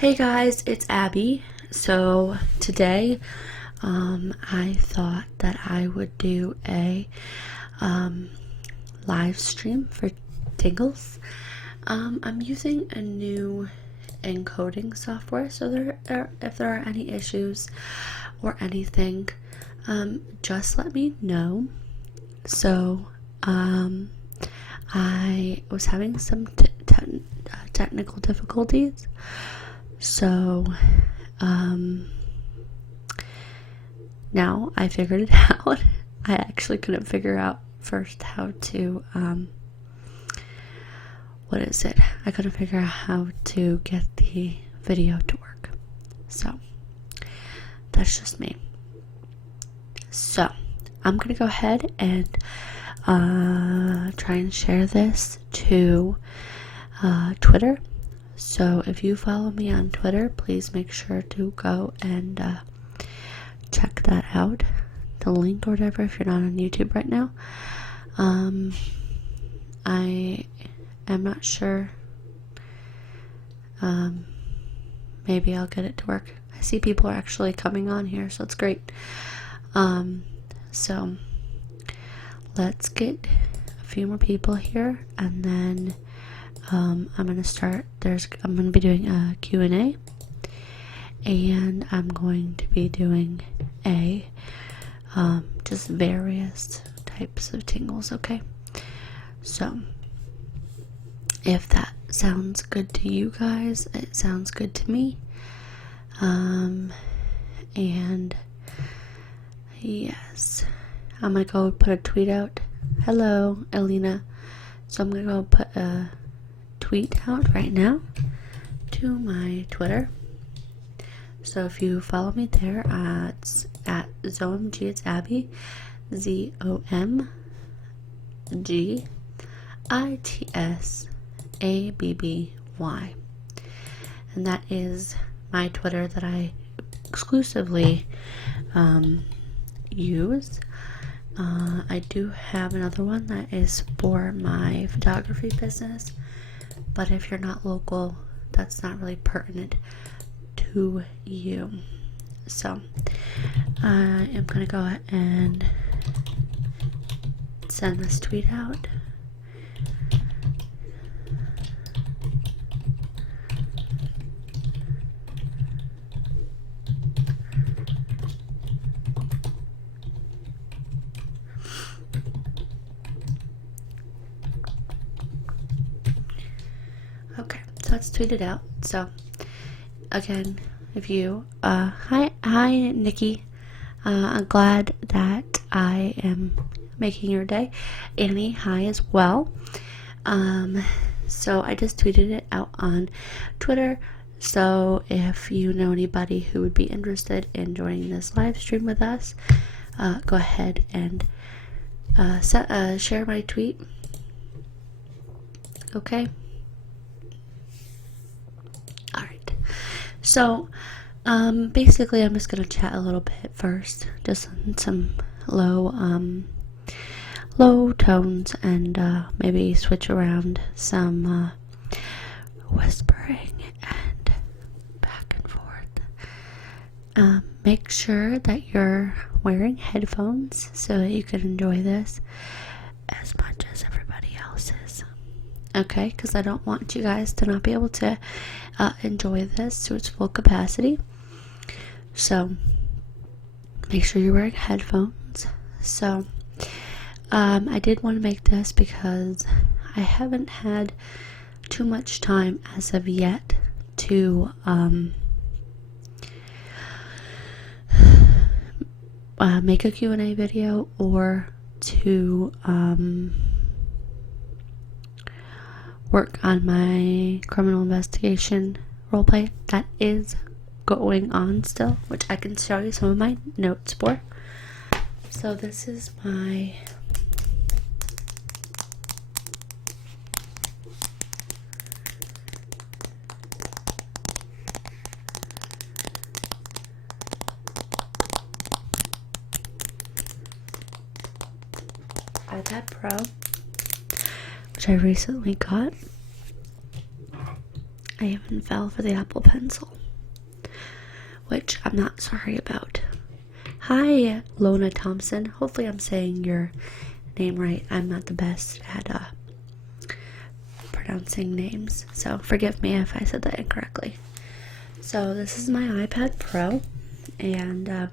Hey guys, it's Abby. So today, I thought that I would do a live stream for Tingles. I'm using a new encoding software, so if there are any issues or anything, just let me know. So, I was having some technical difficulties. So, now I figured it out. I actually couldn't figure out first how to, I couldn't figure out how to get the video to work. So, that's just me. So, I'm gonna go ahead and, try and share this to, Twitter. So if you follow me on Twitter, please make sure to go and check that out. The link or whatever if you're not on YouTube right now. I am not sure. Maybe I'll get it to work. I see people are actually coming on here, so it's great. So let's get a few more people here, and then I'm going to start. I'm going to be doing a Q&A, and I'm going to be doing a just various types of tingles, okay? So if that sounds good to you guys, it sounds good to me. And yes, I'm going to go put a tweet out. Hello, Elena. So I'm going to go put a tweet out right now to my Twitter. So if you follow me there, it's at ZOMG. It's Abby, ZOMGITSABBY, and that is my Twitter that I exclusively use. I do have another one that is for my photography business, but if you're not local, that's not really pertinent to you. So I am going to go ahead and send this tweet out. Okay, so let's tweet it out. So again, if you hi Nikki, I'm glad that I am making your day. Annie, hi as well. So I just tweeted it out on Twitter. So if you know anybody who would be interested in joining this live stream with us, go ahead and share my tweet. Okay. So, basically I'm just going to chat a little bit first, just on some low tones, and maybe switch around some whispering and back and forth. Make sure that you're wearing headphones so that you can enjoy this as much as everybody else is. Okay, because I don't want you guys to not be able to enjoy this to its full capacity. So make sure you're wearing headphones. So I did want to make this because I haven't had too much time as of yet to make a Q&A video, or to work on my criminal investigation roleplay that is going on still, which I can show you some of my notes for. So this is my iPad Pro, which I recently got. I even fell for the Apple Pencil, which I'm not sorry about. Hi, Lona Thompson. Hopefully I'm saying your name right. I'm not the best at pronouncing names, so forgive me if I said that incorrectly. So this is my iPad Pro, and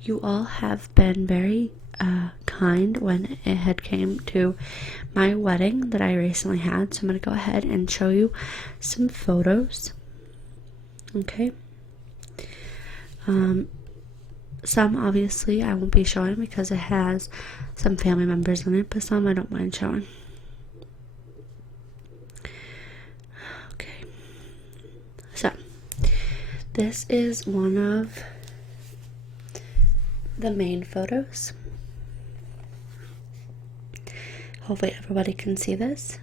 you all have been very kind when it had came to my wedding that I recently had. So I'm going to go ahead and show you some photos. Okay. Some obviously I won't be showing because it has some family members in it, but some I don't mind showing. Okay. So this is one of the main photos. Hopefully everybody can see this.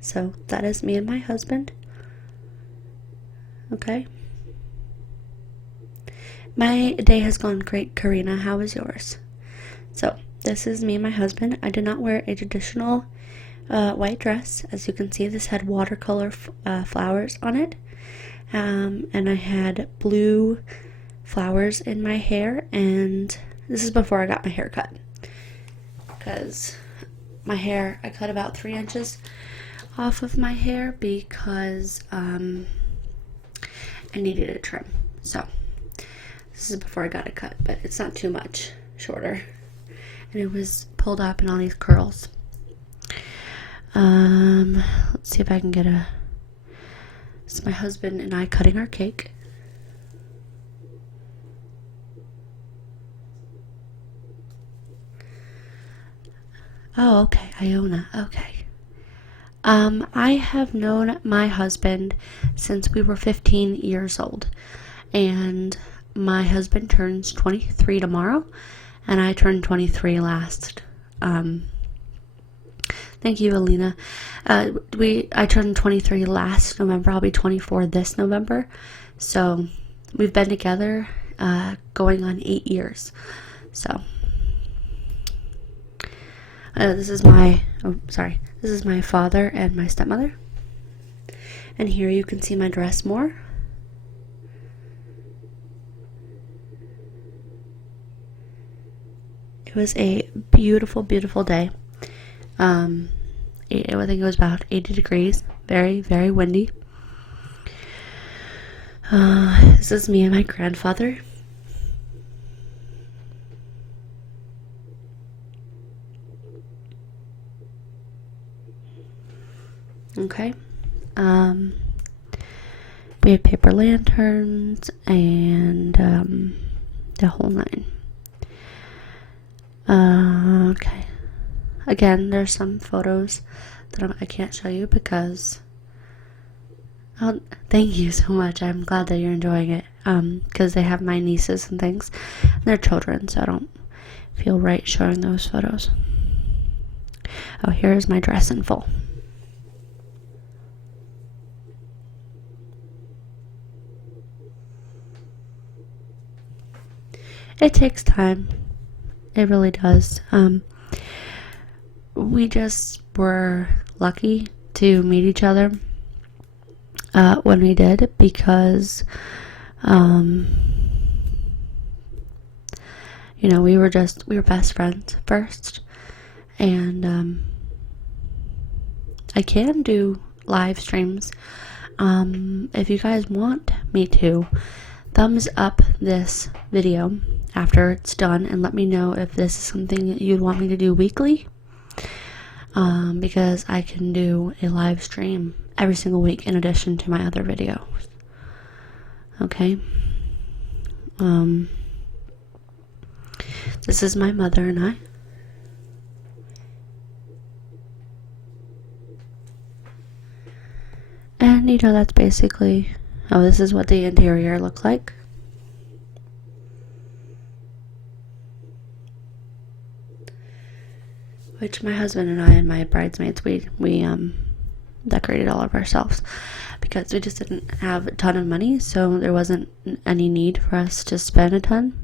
So that is me and my husband. Okay. My day has gone great, Karina. How is yours? So this is me and my husband. I did not wear a traditional white dress. As you can see, this had watercolor flowers on it. And I had blue flowers in my hair, and this is before I got my hair cut, because my hair, I cut about 3 inches off of my hair because I needed a trim. So this is before I got it cut, but it's not too much shorter, and it was pulled up in all these curls. Let's see if I can get a. It's my husband and I cutting our cake. Oh, okay, Iona, okay. I have known my husband since we were 15 years old, and my husband turns 23 tomorrow, and I turned 23 last. Thank you, Alina. I turned 23 last November. I'll be 24 this November. So we've been together going on 8 years. So this is my father and my stepmother. And here you can see my dress more. It was a beautiful, beautiful day. I think it was about 80 degrees. Very, very windy. This is me and my grandfather. Okay. We had paper lanterns and the whole nine. Okay. Again, there's some photos that I can't show you because. Oh, thank you so much. I'm glad that you're enjoying it. Because they have my nieces and things, and they're children, so I don't feel right showing those photos. Oh, here's my dress in full. It takes time. It really does. We just were lucky to meet each other when we did, because we were best friends first, and I can do live streams if you guys want me to. Thumbs up this video after it's done and let me know if this is something that you'd want me to do weekly, because I can do a live stream every single week in addition to my other videos. Okay. This is my mother and I. And that's basically, this is what the interior looked like. Which my husband and I and my bridesmaids, we decorated all of ourselves, because we just didn't have a ton of money, so there wasn't any need for us to spend a ton.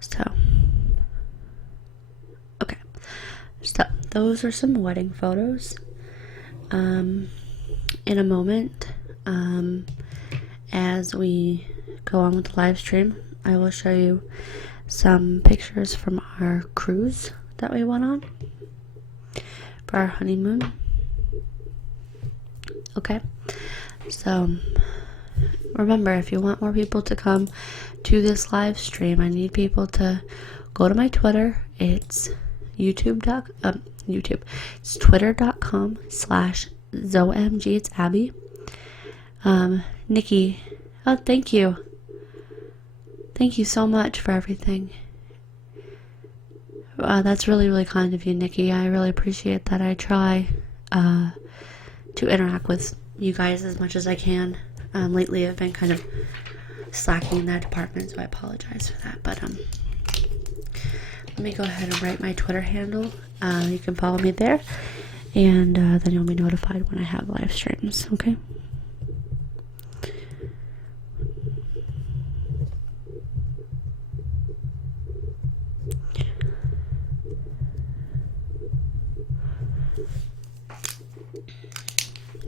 So, okay. So, those are some wedding photos. in a moment, as we go on with the live stream, I will show you some pictures from our cruise that we went on for our honeymoon. Okay, so remember, if you want more people to come to this live stream, I need people to go to my Twitter. It's it's twitter.com/ZoMG. It's Abby. Nikki, oh, thank you. Thank you so much for everything. That's really, really kind of you, Nikki. I really appreciate that. I try to interact with you guys as much as I can. Lately I've been kind of slacking in that department, so I apologize for that. But let me go ahead and write my Twitter handle. You can follow me there, and then you'll be notified when I have live streams, okay?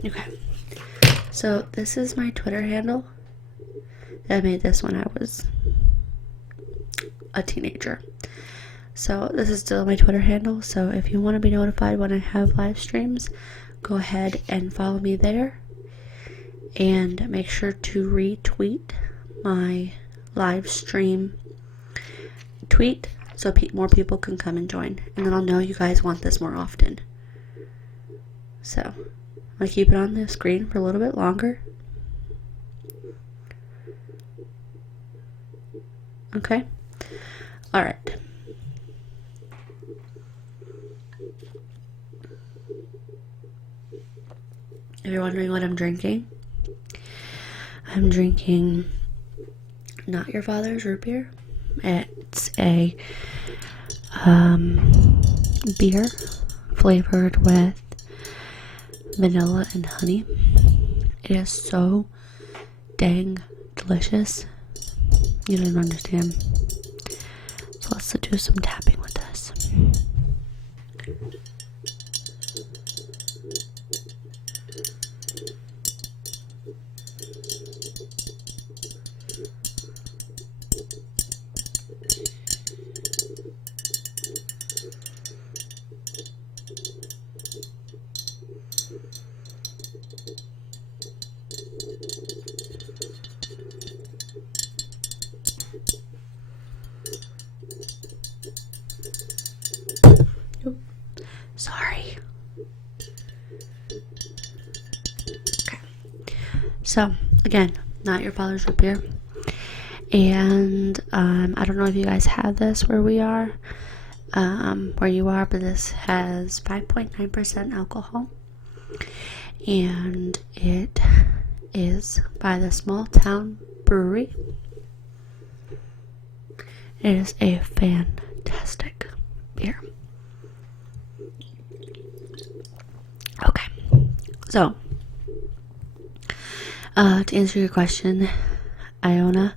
Okay, so this is my Twitter handle. I made this when I was a teenager. So this is still my Twitter handle. So if you want to be notified when I have live streams, go ahead and follow me there. And make sure to retweet my live stream tweet so more people can come and join. And then I'll know you guys want this more often. So I'm going to keep it on the screen for a little bit longer. Okay? Alright. If you're wondering what I'm drinking Not Your Father's root beer. It's a beer flavored with vanilla and honey. It is so dang delicious. You don't even understand. So let's do some tapping with this. Sorry. Okay. So, again, Not Your Father's root beer. And I don't know if you guys have this where you are, but this has 5.9% alcohol. And it is by the Small Town Brewery. It is a fantastic beer. Okay, so to answer your question, Iona,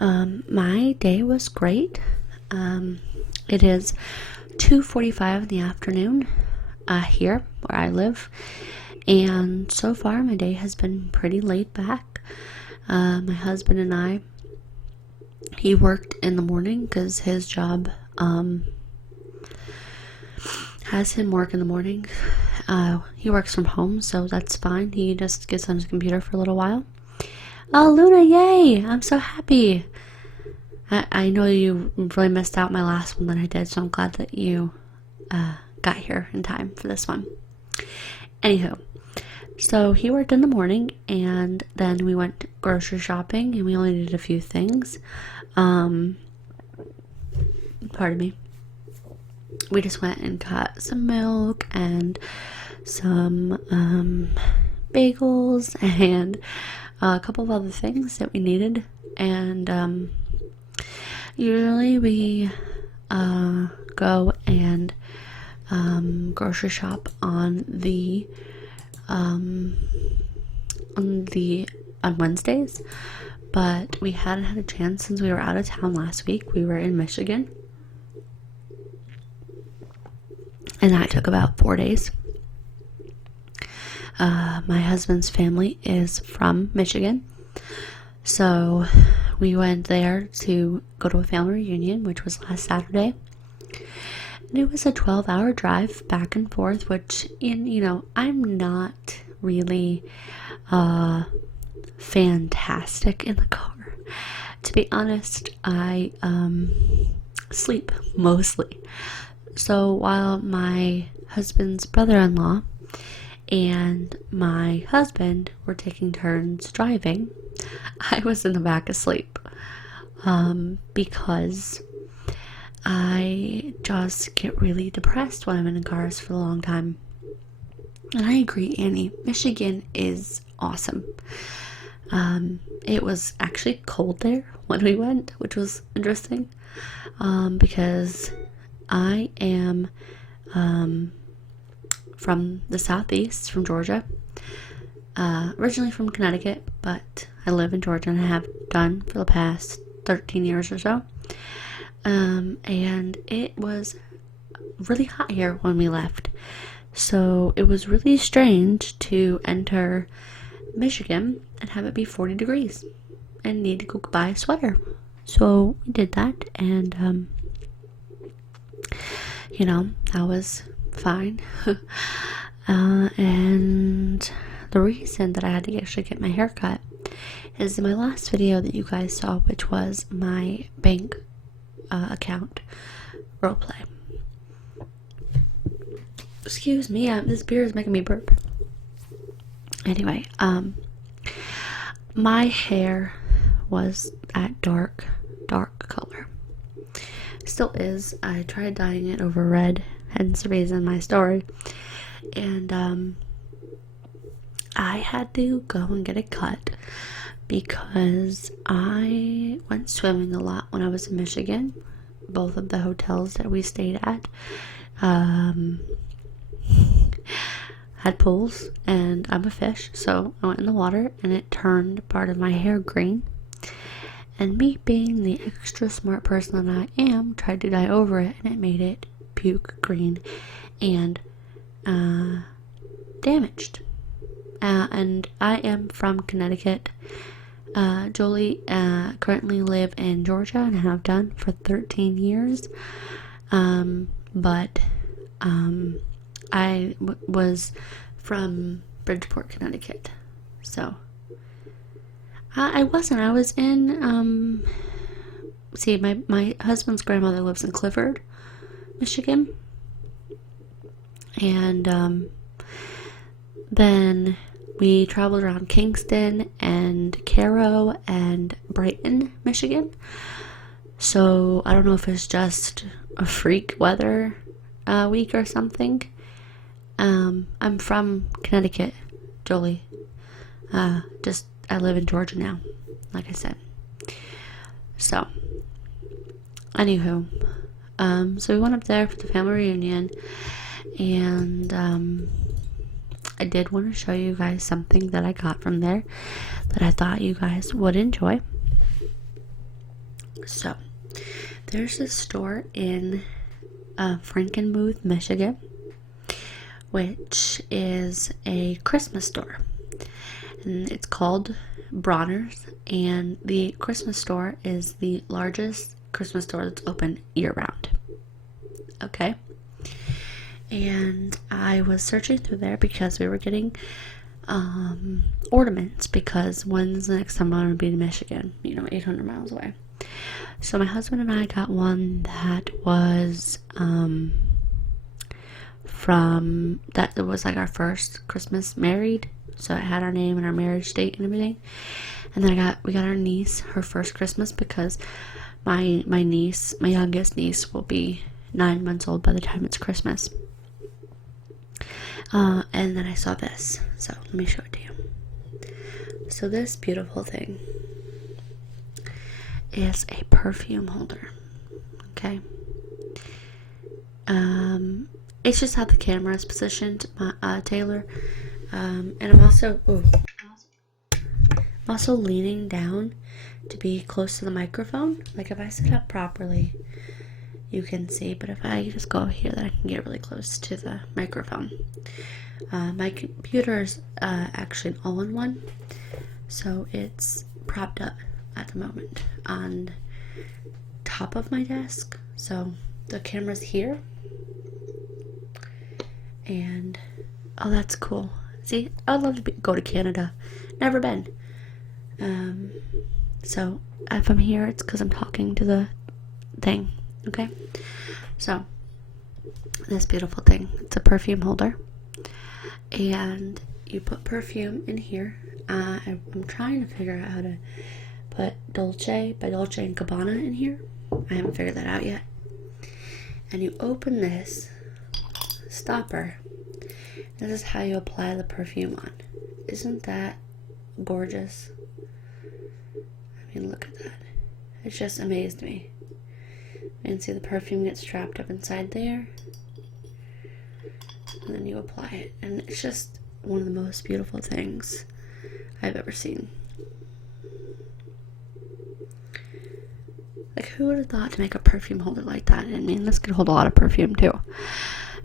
my day was great. It is 2:45 in the afternoon here where I live, and so far my day has been pretty laid back. My husband and I, he worked in the morning because his job has him work in the morning. He works from home, so that's fine. He just gets on his computer for a little while. Oh, Luna, yay! I'm so happy. I know you really missed out my last one that I did, so I'm glad that you got here in time for this one. Anywho, so he worked in the morning, and then we went grocery shopping, and we only did a few things. Pardon me. We just went and got some milk and some bagels and a couple of other things that we needed. And usually we go and grocery shop on Wednesdays, but we hadn't had a chance since we were out of town last week. We were in Michigan, and that took about 4 days. my husband's family is from Michigan. So we went there to go to a family reunion, which was last Saturday. And it was a 12-hour drive back and forth, which, I'm not really fantastic in the car. To be honest, I sleep mostly. So while my husband's brother-in-law and my husband were taking turns driving, I was in the back asleep, because I just get really depressed when I'm in cars for a long time. And I agree, Annie, Michigan is awesome. It was actually cold there when we went, which was interesting, because I am from the southeast, from Georgia, originally from Connecticut, but I live in Georgia and I have done for the past 13 years or so. And it was really hot here when we left, so it was really strange to enter Michigan and have it be 40 degrees and need to go buy a sweater. So we did that, and that was fine. And the reason that I had to actually get my hair cut is in my last video that you guys saw, which was my bank account roleplay. Excuse me, this beer is making me burp. Anyway, my hair was that dark color. Still is. I tried dyeing it over red, hence the reason my story. And I had to go and get it cut because I went swimming a lot when I was in Michigan. Both of the hotels that we stayed at had pools, and I'm a fish, so I went in the water and it turned part of my hair green. And me, being the extra smart person that I am, tried to dye over it, and it made it puke green and damaged. And I am from Connecticut. Jolie currently live in Georgia and have done for 13 years. But I was from Bridgeport, Connecticut. So I wasn't. I was in my husband's grandmother lives in Clifford, Michigan. And then we traveled around Kingston and Caro and Brighton, Michigan. So I don't know if it's just a freak weather week or something. I'm from Connecticut, Jolie. I live in Georgia now, like I said. So, anywho, so we went up there for the family reunion, and I did want to show you guys something that I got from there that I thought you guys would enjoy. So, there's this store in Frankenmuth, Michigan, which is a Christmas store. And it's called Bronner's, and the Christmas store is the largest Christmas store that's open year-round. Okay? And I was searching through there because we were getting ornaments, because when's the next time I'm going to be in Michigan? 800 miles away. So my husband and I got one that was it was like our first Christmas married. So it had our name and our marriage date and everything. And then we got our niece her first Christmas, because my youngest niece will be 9 months old by the time it's Christmas. And then I saw this. So let me show it to you. So this beautiful thing is a perfume holder. Okay. It's just how the camera is positioned, Taylor. And I'm also leaning down to be close to the microphone. Like, if I sit up properly, you can see, but if I just go here, then I can get really close to the microphone. My computer is actually an all-in-one, so it's propped up at the moment on top of my desk. So the camera's here, and oh, that's cool. See, I'd love to go to Canada. Never been. So if I'm here, it's because I'm talking to the thing. Okay, so this beautiful thing, it's a perfume holder, and you put perfume in here. I'm trying to figure out how to put Dolce by Dolce & Gabbana in here. I haven't figured that out yet. And you open this stopper. This is how you apply the perfume on. Isn't that gorgeous? I mean, look at that. It just amazed me. And see, the perfume gets trapped up inside there, and then you apply it, and it's just one of the most beautiful things I've ever seen. Like, who would have thought to make a perfume holder like that? I mean, this could hold a lot of perfume too.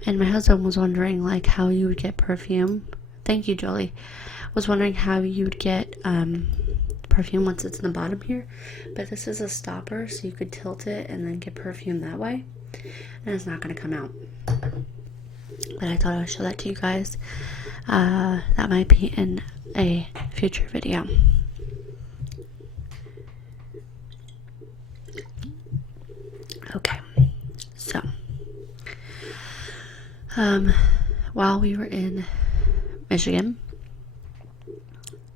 And my husband was wondering, like, how you would get perfume. Thank you, Jolie. Was wondering how you would get perfume once it's in the bottom here, but this is a stopper, so you could tilt it and then get perfume that way, and it's not going to come out. But I thought I would show that to you guys. That might be in a future video. Okay, so while we were in Michigan,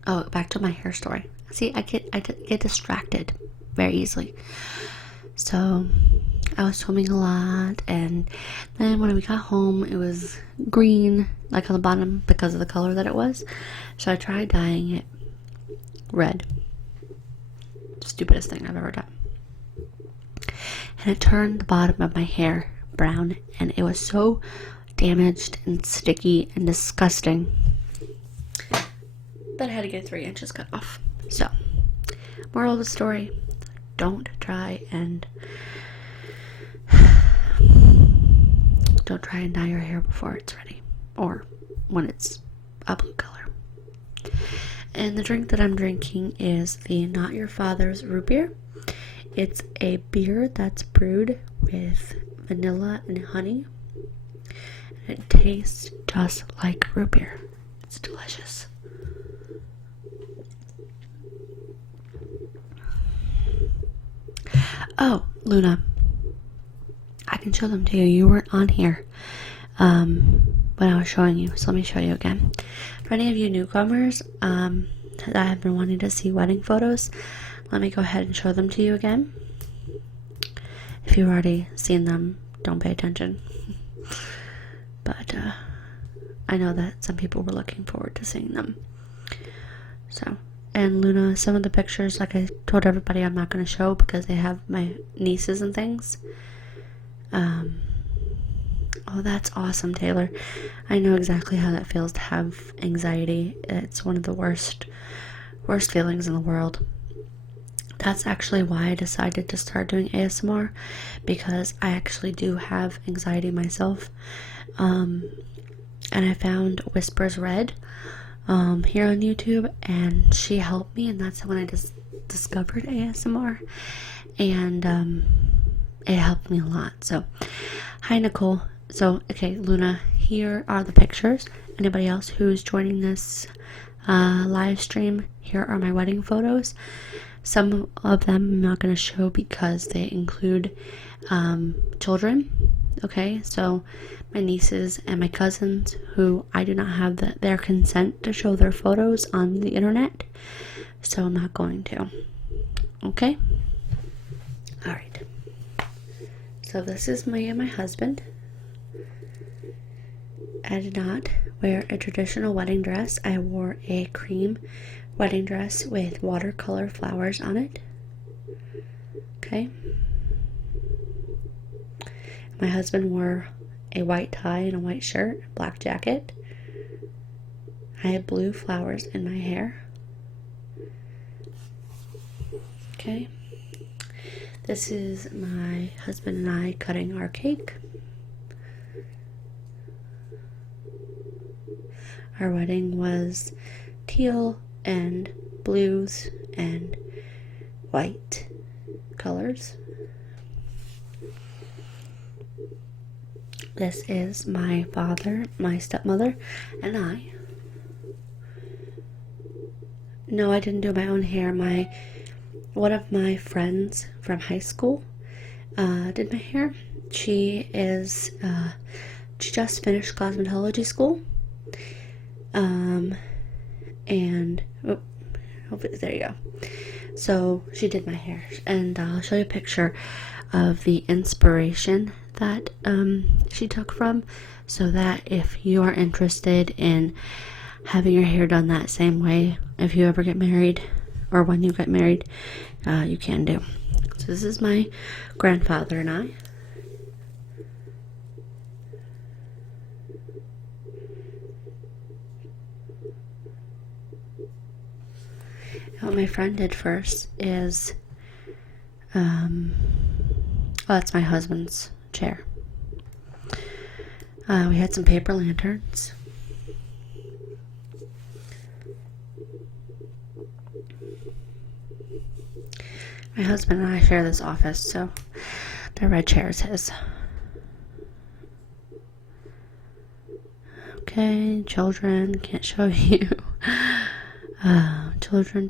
oh, back to my hair story. See, I get distracted very easily. So I was swimming a lot, and then when we got home, it was green, like on the bottom, because of the color that it was. So I tried dyeing it red. Stupidest thing I've ever done. And it turned the bottom of my hair brown, and it was so damaged and sticky and disgusting that I had to get 3 inches cut off. So, moral of the story, don't try and dye your hair before it's ready, or when it's a blue color. And the drink that I'm drinking is the Not Your Father's root beer. It's a beer that's brewed with vanilla and honey, and it tastes just like root beer. It's delicious. Oh, Luna, I can show them to you. You weren't on here when I was showing you, so let me show you again. For any of you newcomers that have been wanting to see wedding photos, let me go ahead and show them to you again. If you've already seen them, don't pay attention. But I know that some people were looking forward to seeing them. So, and Luna, some of the pictures, like I told everybody, I'm not going to show because they have my nieces and things. Oh, that's awesome, Taylor. I know exactly how that feels to have anxiety. It's one of the worst feelings in the world. That's actually why I decided to start doing ASMR, because I actually do have anxiety myself. And I found Whispers Red here on YouTube, and she helped me, and that's when I just discovered ASMR, and it helped me a lot. So, hi Nicole. So, okay, Luna, here are the pictures. Anybody else who's joining this live stream, here are my wedding photos. Some of them I'm not going to show because they include children. Okay, so my nieces and my cousins, who I do not have their consent to show their photos on the internet, so I'm not going to. Okay? Alright. So this is me and my husband. I did not wear a traditional wedding dress. I wore a cream wedding dress with watercolor flowers on it. Okay. My husband wore a white tie and a white shirt, black jacket. I had blue flowers in my hair. Okay. This is my husband and I cutting our cake. Our wedding was teal and blues and white colors. This is my father, my stepmother, and I. No, I didn't do my own hair. One of my friends from high school did my hair. She just finished cosmetology school. And there you go. So she did my hair, and I'll show you a picture of the inspiration that she took from, so that if you are interested in having your hair done that same way, if you ever get married or when you get married, you can do. So this is my grandfather and I. What my friend did first is, that's my husband's chair. We had some paper lanterns. My husband and I share this office, so the red chair is his. Okay, children, can't show you. Children.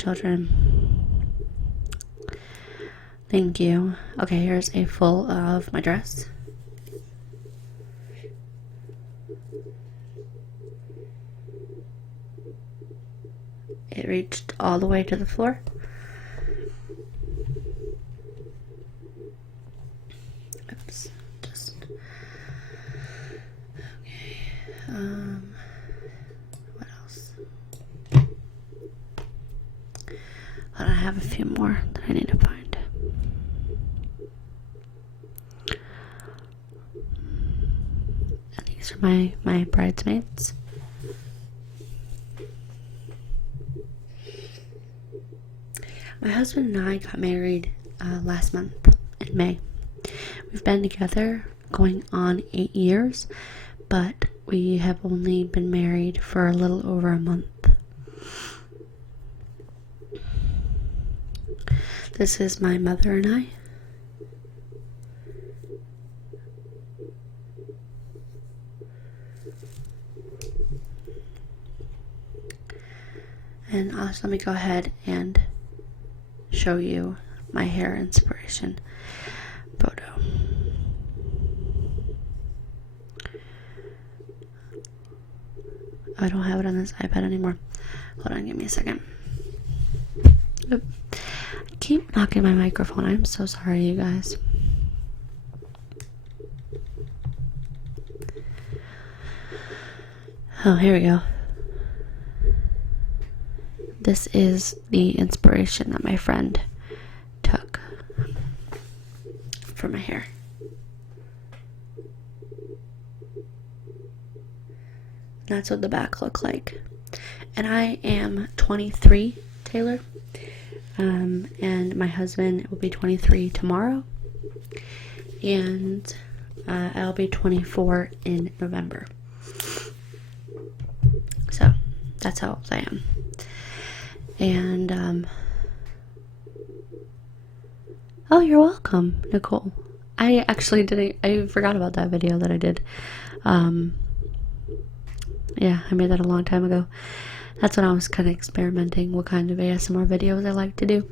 Thank you. Okay, here's a full of my dress. It reached all the way to the floor. Oops, just okay. What else? I have a few more that I need to find. And these are my bridesmaids. My husband and I got married last month in May. We've been together going on 8 years, but we have only been married for a little over a month. This is my mother and I. And also, let me go ahead and show you my hair inspiration photo. I don't have it on this iPad anymore. Hold on, give me a second. Oop. I keep knocking my microphone. I'm so sorry, you guys. Oh, here we go. This is the inspiration that my friend took for my hair. That's what the back looked like. And I am 23, Taylor. And my husband will be 23 tomorrow. And I'll be 24 in November. So, that's how old I am. And, oh, you're welcome, Nicole. I forgot about that video that I did. Yeah, I made that a long time ago. That's when I was kind of experimenting what kind of ASMR videos I like to do.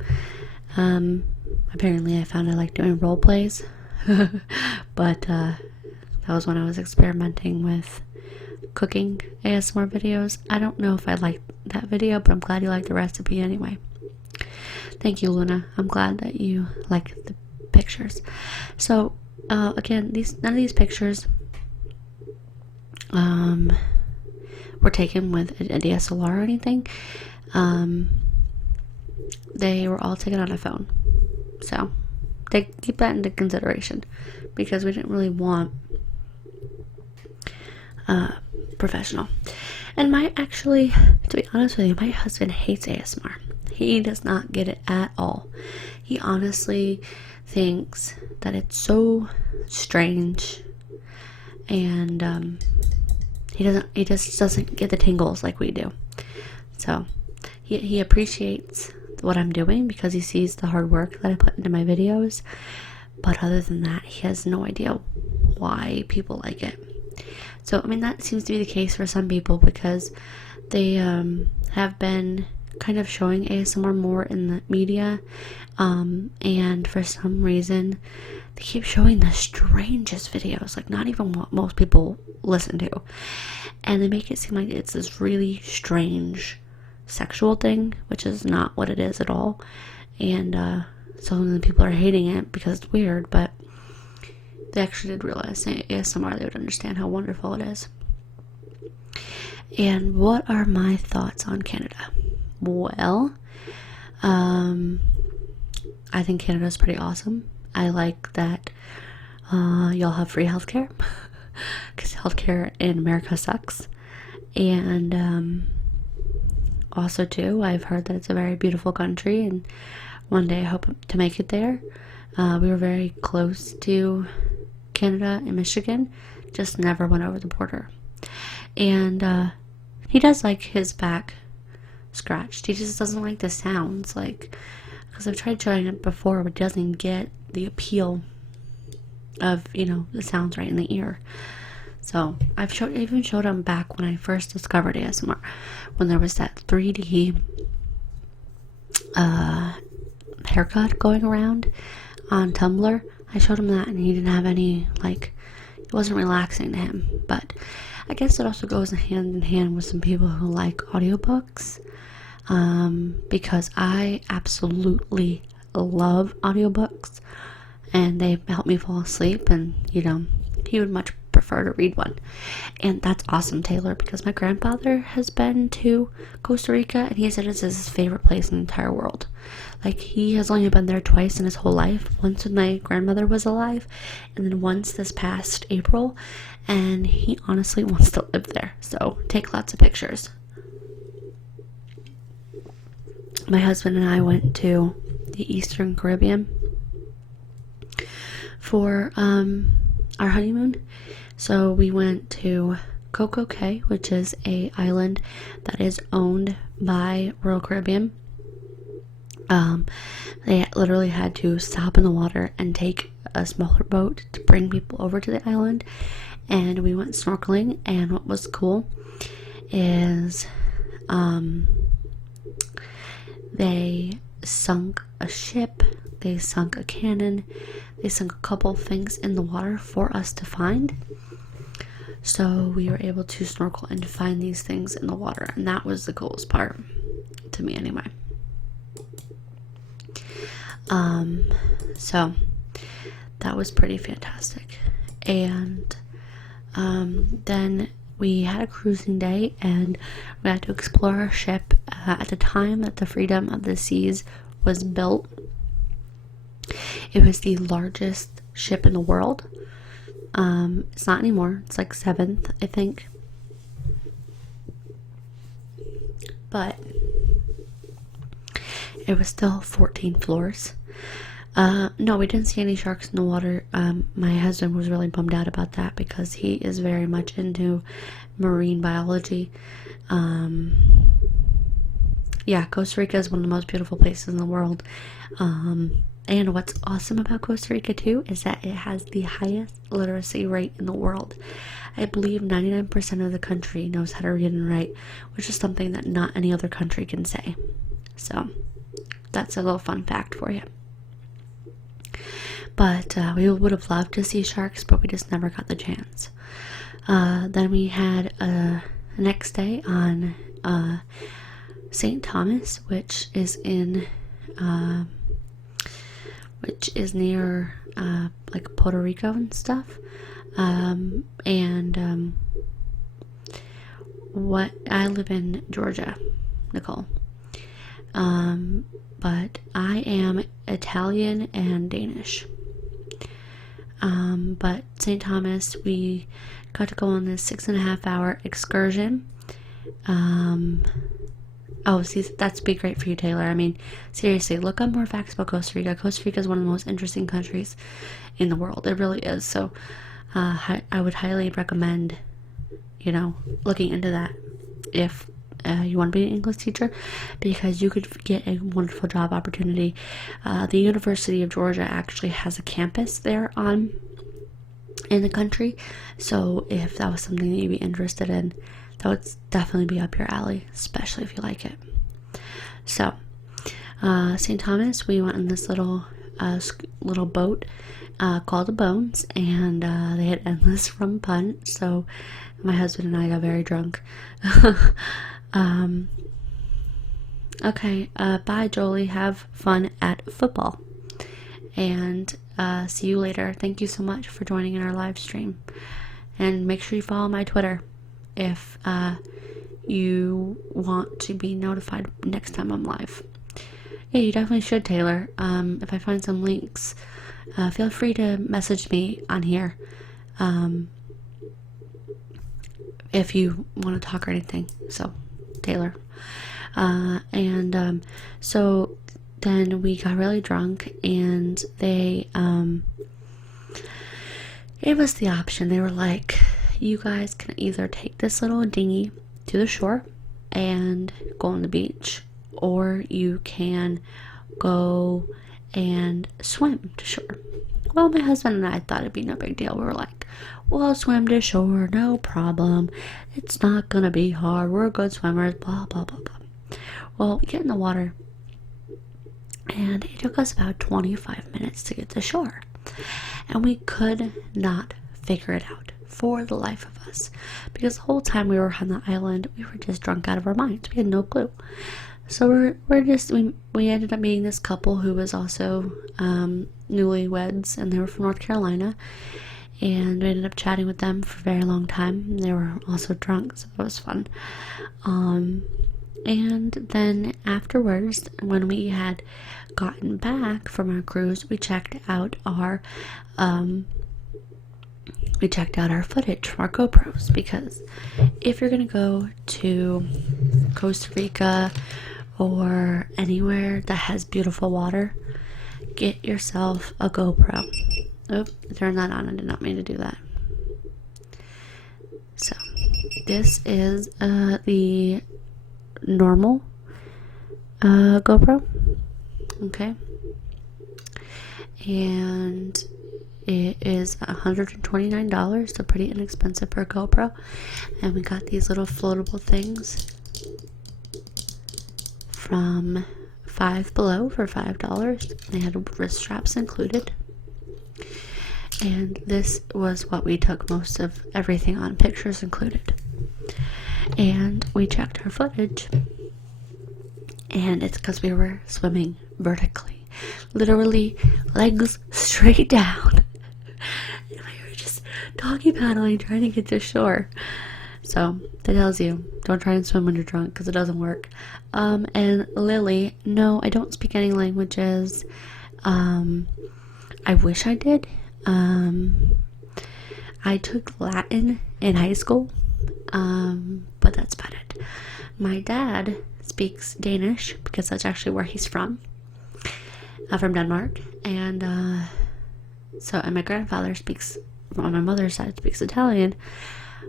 Apparently I found I like doing role plays. But, that was when I was experimenting with cooking ASMR videos. I don't know if I liked that video, but I'm glad you liked the recipe anyway. Thank you, Luna. I'm glad that you like the pictures. So, again, none of these pictures were taken with a DSLR or anything. They were all taken on a phone. So, keep that into consideration, because we didn't really want professional. And to be honest with you, my husband hates ASMR. He does not get it at all. He honestly thinks that it's so strange, and he just doesn't get the tingles like we do. So he appreciates what I'm doing because he sees the hard work that I put into my videos, but other than that, he has no idea why people like it. So I mean, that seems to be the case for some people because they have been kind of showing ASMR more in the media, and for some reason they keep showing the strangest videos, like not even what most people listen to, and they make it seem like it's this really strange sexual thing, which is not what it is at all. And so then people are hating it because it's weird, but they actually did realize ASMR, they would understand how wonderful it is. And what are my thoughts on Canada? Well, I think Canada's pretty awesome. I like that y'all have free healthcare because healthcare in America sucks. And also too, I've heard that it's a very beautiful country, and one day I hope to make it there. We were very close to Canada and Michigan, just never went over the border. And he does like his back scratched. He just doesn't like the sounds, like, because I've tried showing it before, but it doesn't get the appeal of, you know, the sounds right in the ear. So I even showed him back when I first discovered ASMR, when there was that 3D haircut going around on Tumblr. I showed him that, and he didn't have any, like, it wasn't relaxing to him. But I guess it also goes hand in hand with some people who like audiobooks, because I absolutely love audiobooks, and they help me fall asleep, and, you know, he would much prefer to read one. And that's awesome, Taylor, because my grandfather has been to Costa Rica, and he said it's his favorite place in the entire world. Like, he has only been there twice in his whole life, once when my grandmother was alive, and then once this past April, and he honestly wants to live there, so take lots of pictures. My husband and I went to the Eastern Caribbean for our honeymoon. So we went to Coco Cay, which is a island that is owned by Royal Caribbean. They literally had to stop in the water and take a smaller boat to bring people over to the island, and we went snorkeling. And what was cool is they sunk a ship, they sunk a cannon, they sunk a couple things in the water for us to find. So we were able to snorkel and find these things in the water, and that was the coolest part, to me anyway. So that was pretty fantastic. And then we had a cruising day, and we had to explore our ship at the time that the Freedom of the Seas was built. It was the largest ship in the world. It's not anymore. It's like 7th, I think. But it was still 14 floors. No, we didn't see any sharks in the water. My husband was really bummed out about that because he is very much into marine biology. Yeah, Costa Rica is one of the most beautiful places in the world. And what's awesome about Costa Rica too is that it has the highest literacy rate in the world. I believe 99% of the country knows how to read and write, which is something that not any other country can say. So that's a little fun fact for you. But we would have loved to see sharks, but we just never got the chance. Then we had the next day on St. Thomas, which is near like Puerto Rico and stuff. What I live in Georgia, Nicole. But I am Italian and Danish. But St. Thomas, we got to go on this 6.5-hour excursion. Oh, see, that's be great for you, Taylor. I mean, seriously, look up more facts about Costa Rica. Costa Rica is one of the most interesting countries in the world. It really is. So, I would highly recommend, looking into that if you want to be an English teacher, because you could get a wonderful job opportunity. The University of Georgia actually has a campus there in the country. So, if that was something that you'd be interested in, that would definitely be up your alley, especially if you like it. So, St. Thomas, we went on this little boat called the Bones, and they had endless rum punch. So, my husband and I got very drunk. Okay, bye, Jolie. Have fun at football, and see you later. Thank you so much for joining in our live stream, and make sure you follow my Twitter if you want to be notified next time I'm live. Yeah, you definitely should, Taylor. If I find some links, feel free to message me on here if you want to talk or anything. So, Taylor. So then we got really drunk, and they gave us the option. They were like, you guys can either take this little dinghy to the shore and go on the beach, or you can go and swim to shore. Well, my husband and I thought it'd be no big deal. We were like, we'll swim to shore, no problem. It's not gonna be hard. We're good swimmers, blah, blah, blah, blah. Well, we get in the water, and it took us about 25 minutes to get to shore. And we could not figure it out for the life of us, because the whole time we were on the island, we were just drunk out of our minds. We had no clue. So we ended up meeting this couple who was also newlyweds, and they were from North Carolina, and we ended up chatting with them for a very long time. They were also drunk, so it was fun. And then afterwards, when we had gotten back from our cruise, we checked out our footage from our GoPros, because if you're gonna go to Costa Rica or anywhere that has beautiful water, get yourself a GoPro. Oh, turn that on. I did not mean to do that. So, this is the normal GoPro. Okay. And it is $129, so pretty inexpensive for a GoPro. And we got these little floatable things from Five Below for $5. They had wrist straps included. And this was what we took most of everything on, pictures included. And we checked our footage, and it's because we were swimming vertically, literally legs straight down. And we were just doggy paddling, trying to get to shore. So that tells you, don't try and swim when you're drunk, because it doesn't work. And Lily, no, I don't speak any languages. I wish I did. I took Latin in high school, but that's about it. My dad speaks Danish, because that's actually where he's from Denmark. And my grandfather speaks, on my mother's side, speaks Italian.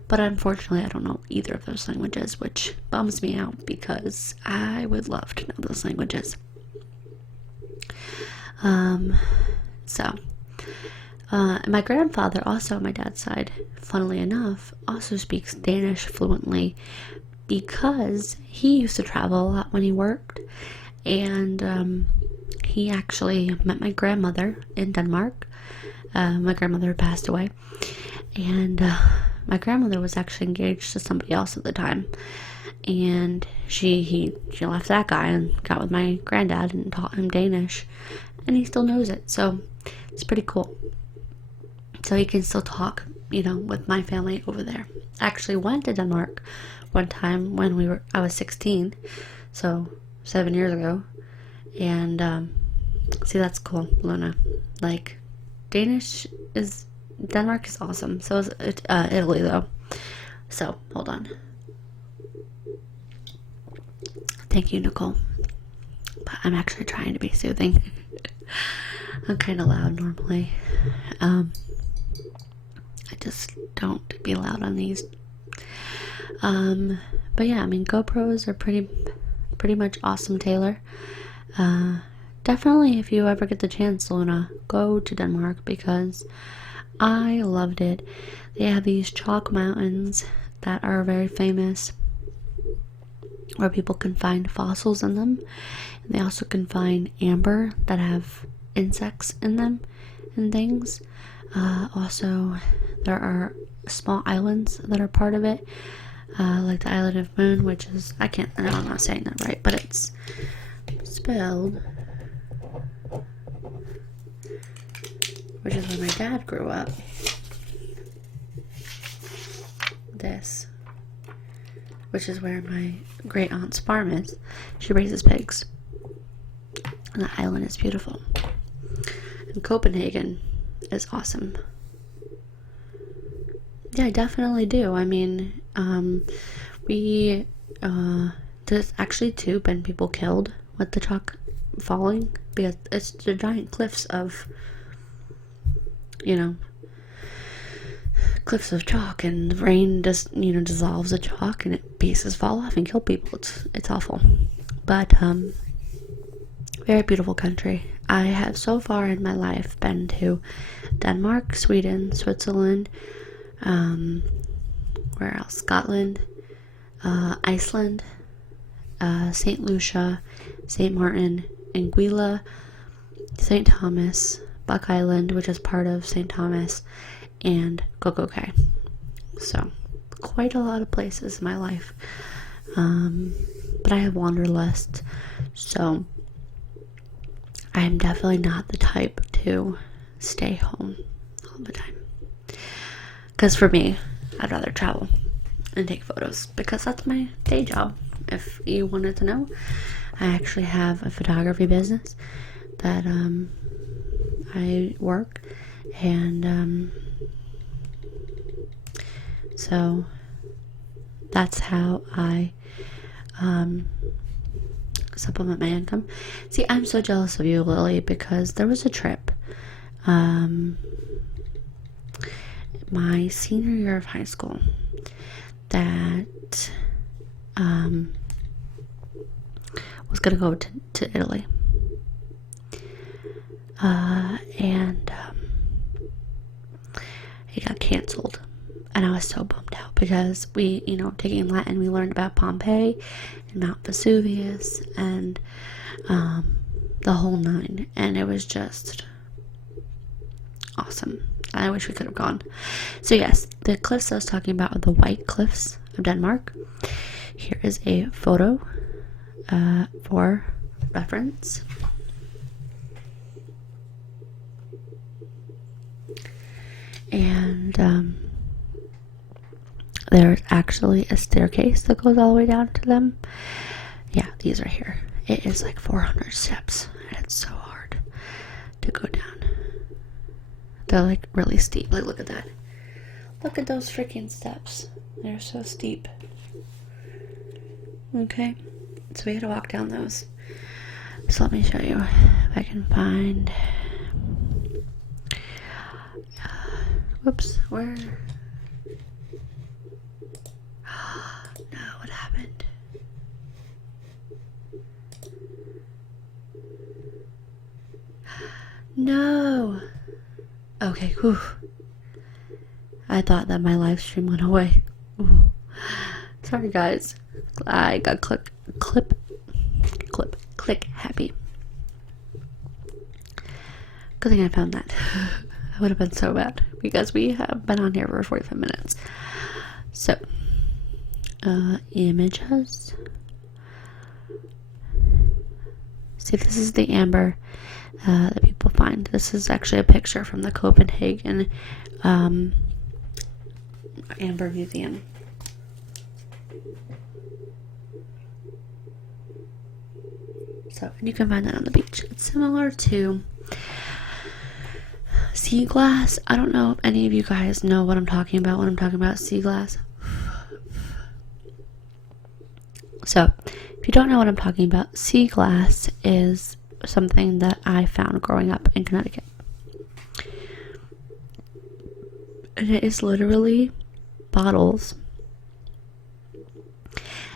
But unfortunately, I don't know either of those languages, which bums me out, because I would love to know those languages. My grandfather, also on my dad's side, funnily enough, also speaks Danish fluently, because he used to travel a lot when he worked. And he actually met my grandmother in Denmark. My grandmother passed away, and my grandmother was actually engaged to somebody else at the time, and she left that guy and got with my granddad and taught him Danish, and he still knows it, so it's pretty cool. So he can still talk, with my family over there. I actually went to Denmark one time when I was 16, so 7 years ago, and see, that's cool, Luna. Like, Denmark is awesome. So is Italy, though. So, hold on. Thank you, Nicole. But I'm actually trying to be soothing. I'm kind of loud normally. I just don't be loud on these. But yeah, I mean, GoPros are pretty much awesome, Taylor. Definitely, if you ever get the chance, Luna, go to Denmark because I loved it. They have these chalk mountains that are very famous, where people can find fossils in them. And they also can find amber that have insects in them and things. Also, there are small islands that are part of it, like the island of Moon, which is, I'm not saying that right, but it's spelled, which is where my dad grew up. This, which is where my great aunt's farm is. She raises pigs. And the island is beautiful. And Copenhagen is awesome. Yeah, I definitely do. I mean, there's actually been people killed with the chalk falling, because it's the giant cliffs of, cliffs of chalk, and the rain just, dissolves the chalk and pieces fall off and kill people. It's awful. But, very beautiful country. I have so far in my life been to Denmark, Sweden, Switzerland, where else? Scotland, Iceland, St. Lucia, St. Martin, Anguilla, St. Thomas, Buck Island, which is part of St. Thomas, and Coco Cay. So, quite a lot of places in my life. But I have wanderlust, so I'm definitely not the type to stay home all the time. Because for me, I'd rather travel and take photos, because that's my day job. If you wanted to know, I actually have a photography business that I work, and so that's how I supplement my income. See, I'm so jealous of you, Lily, because there was a trip my senior year of high school that was gonna go to Italy, and it got canceled, and I was so bummed out, because we, taking Latin, we learned about Pompeii and Mount Vesuvius and the whole nine, and it was just awesome. I wish we could have gone. So yes, the cliffs I was talking about are the White Cliffs of Denmark. Here is a photo for reference. And there's actually a staircase that goes all the way down to them. Yeah, these are here. It is like 400 steps, and it's so hard to go down. They're like really steep. Like, look at that. Look at those freaking steps. They're so steep. Okay, so we had to walk down those. So let me show you if I can find. Whoops, where? No, what happened? No. Okay, whew. I thought that my live stream went away. Ooh. Sorry, guys. I got click happy. Good thing I found that. It would have been so bad, because we have been on here for 45 minutes. So, images. See, this is the amber that people find. This is actually a picture from the Copenhagen Amber Museum. So, and you can find that on the beach. It's similar to sea glass. I don't know if any of you guys know what I'm talking about when I'm talking about sea glass. So, If you don't know what I'm talking about, sea glass is something that I found growing up in Connecticut. And it is literally bottles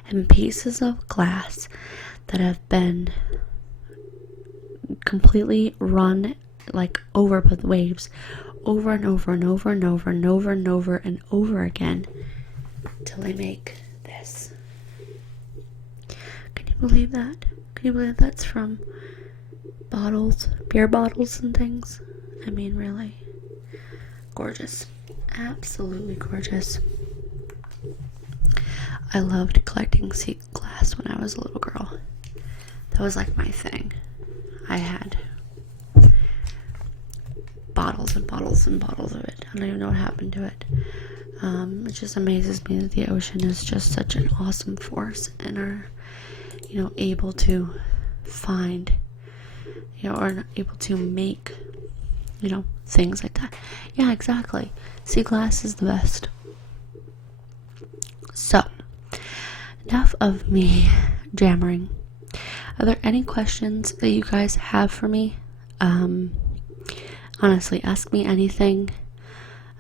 and pieces of glass that have been completely run like over by the waves over and over and over and over and over and over and over again till they make this. Can you believe that? Can you believe that's from bottles, beer bottles and things? I mean, really gorgeous. Absolutely gorgeous. I loved collecting sea glass when I was a little girl. That was like my thing. I had bottles and bottles and bottles of it. I don't even know what happened to it. It just amazes me that the ocean is just such an awesome force and are, able to find, or able to make, things like that. Yeah, exactly. Sea glass is the best. So, enough of me jammering. Are there any questions that you guys have for me? Honestly, ask me anything.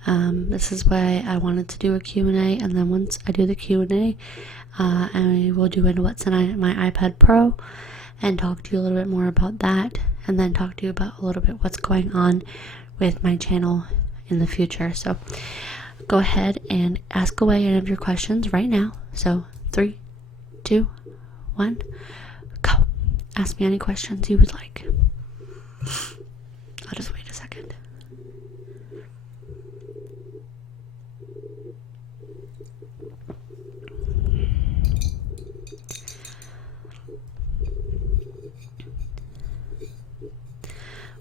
This is why I wanted to do a Q&A, and then once I do the Q&A, I will do what's in my iPad Pro and talk to you a little bit more about that, and then talk to you about a little bit what's going on with my channel in the future. So go ahead and ask away any of your questions right now. So 3, 2, 1, go. Ask me any questions you would like. I'll just wait a second.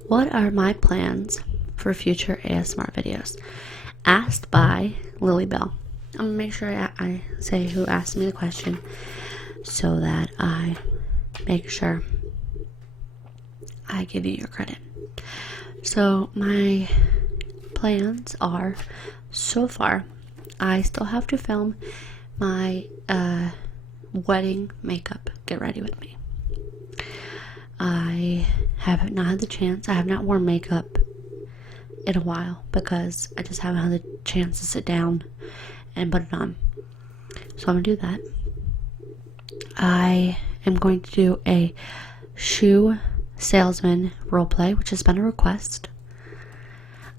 What are my plans for future ASMR videos? Asked by Lily Bell. I'm gonna make sure I say who asked me the question so that I make sure I give you your credit. So my plans are, so far, I still have to film my wedding makeup, Get Ready With Me. I have not had the chance. I have not worn makeup in a while because I just haven't had the chance to sit down and put it on. So I'm going to do that. I am going to do a shoe salesman roleplay, which has been a request.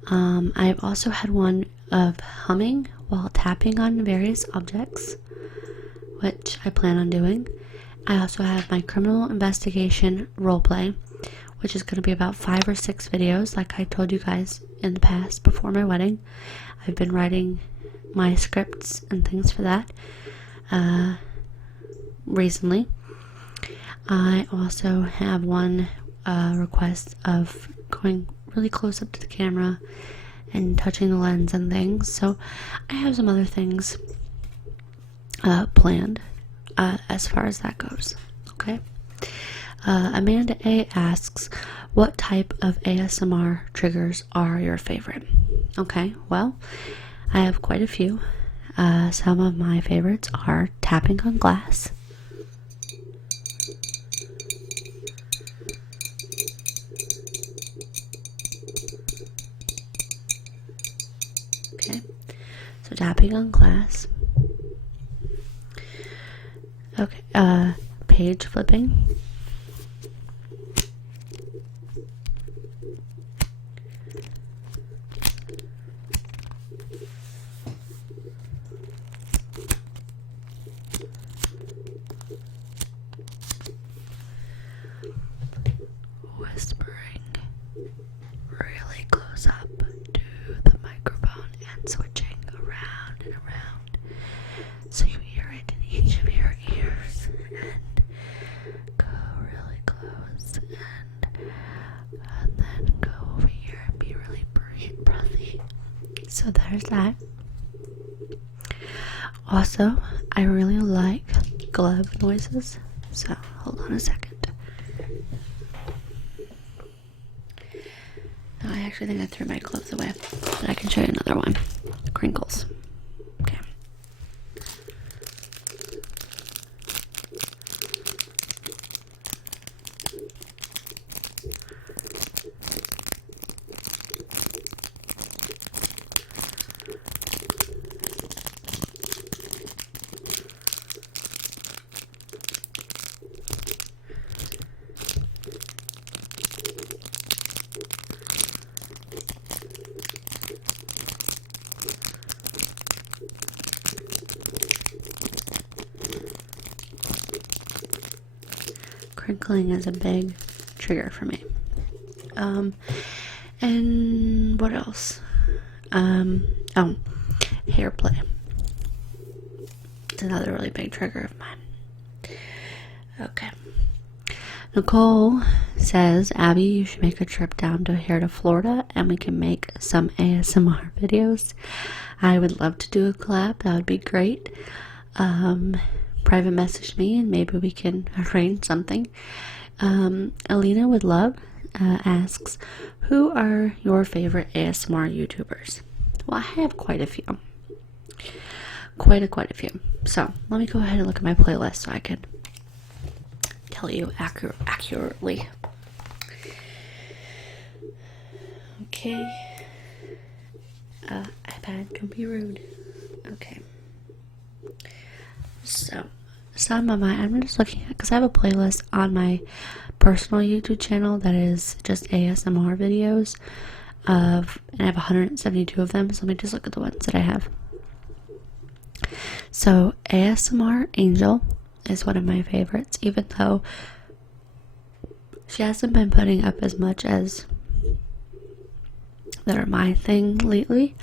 I've also had one of humming while tapping on various objects, which I plan on doing. I also have my criminal investigation roleplay, which is going to be about 5 or 6 videos, like I told you guys in the past before my wedding. I've been writing my scripts and things for that recently. I also have one request of going really close up to the camera and touching the lens and things. So I have some other things planned as far as that goes. Okay. Amanda A asks, what type of ASMR triggers are your favorite? Okay, well, I have quite a few. Some of my favorites are tapping on glass, okay, so tapping on glass. Okay, page flipping. Whispering really close up to the microphone and switching around and around so you hear it in each of your ears, and go really close and then go over here and be really breathy. So there's that. Also, I really like glove noises, so hold on a second. I actually think I threw my gloves away, but I can show you another one. Crinkles. Okay. crinkling is a big trigger for me. And what else? Oh, hair play. It's another really big trigger of mine. Okay. Nicole says, Abby, you should make a trip down to Florida and we can make some ASMR videos. I would love to do a collab. That would be great. Private message me and maybe we can arrange something. Alina would love asks, who are your favorite ASMR YouTubers? Well, I have quite a few. Quite a few. So let me go ahead and look at my playlist so I can tell you accurately. Okay. iPad, don't be rude. Okay. So, some of my, I'm just looking at, because I have a playlist on my personal YouTube channel that is just ASMR videos and I have 172 of them, so let me just look at the ones that I have. So, ASMR Angel is one of my favorites, even though she hasn't been putting up as much as that are my thing lately.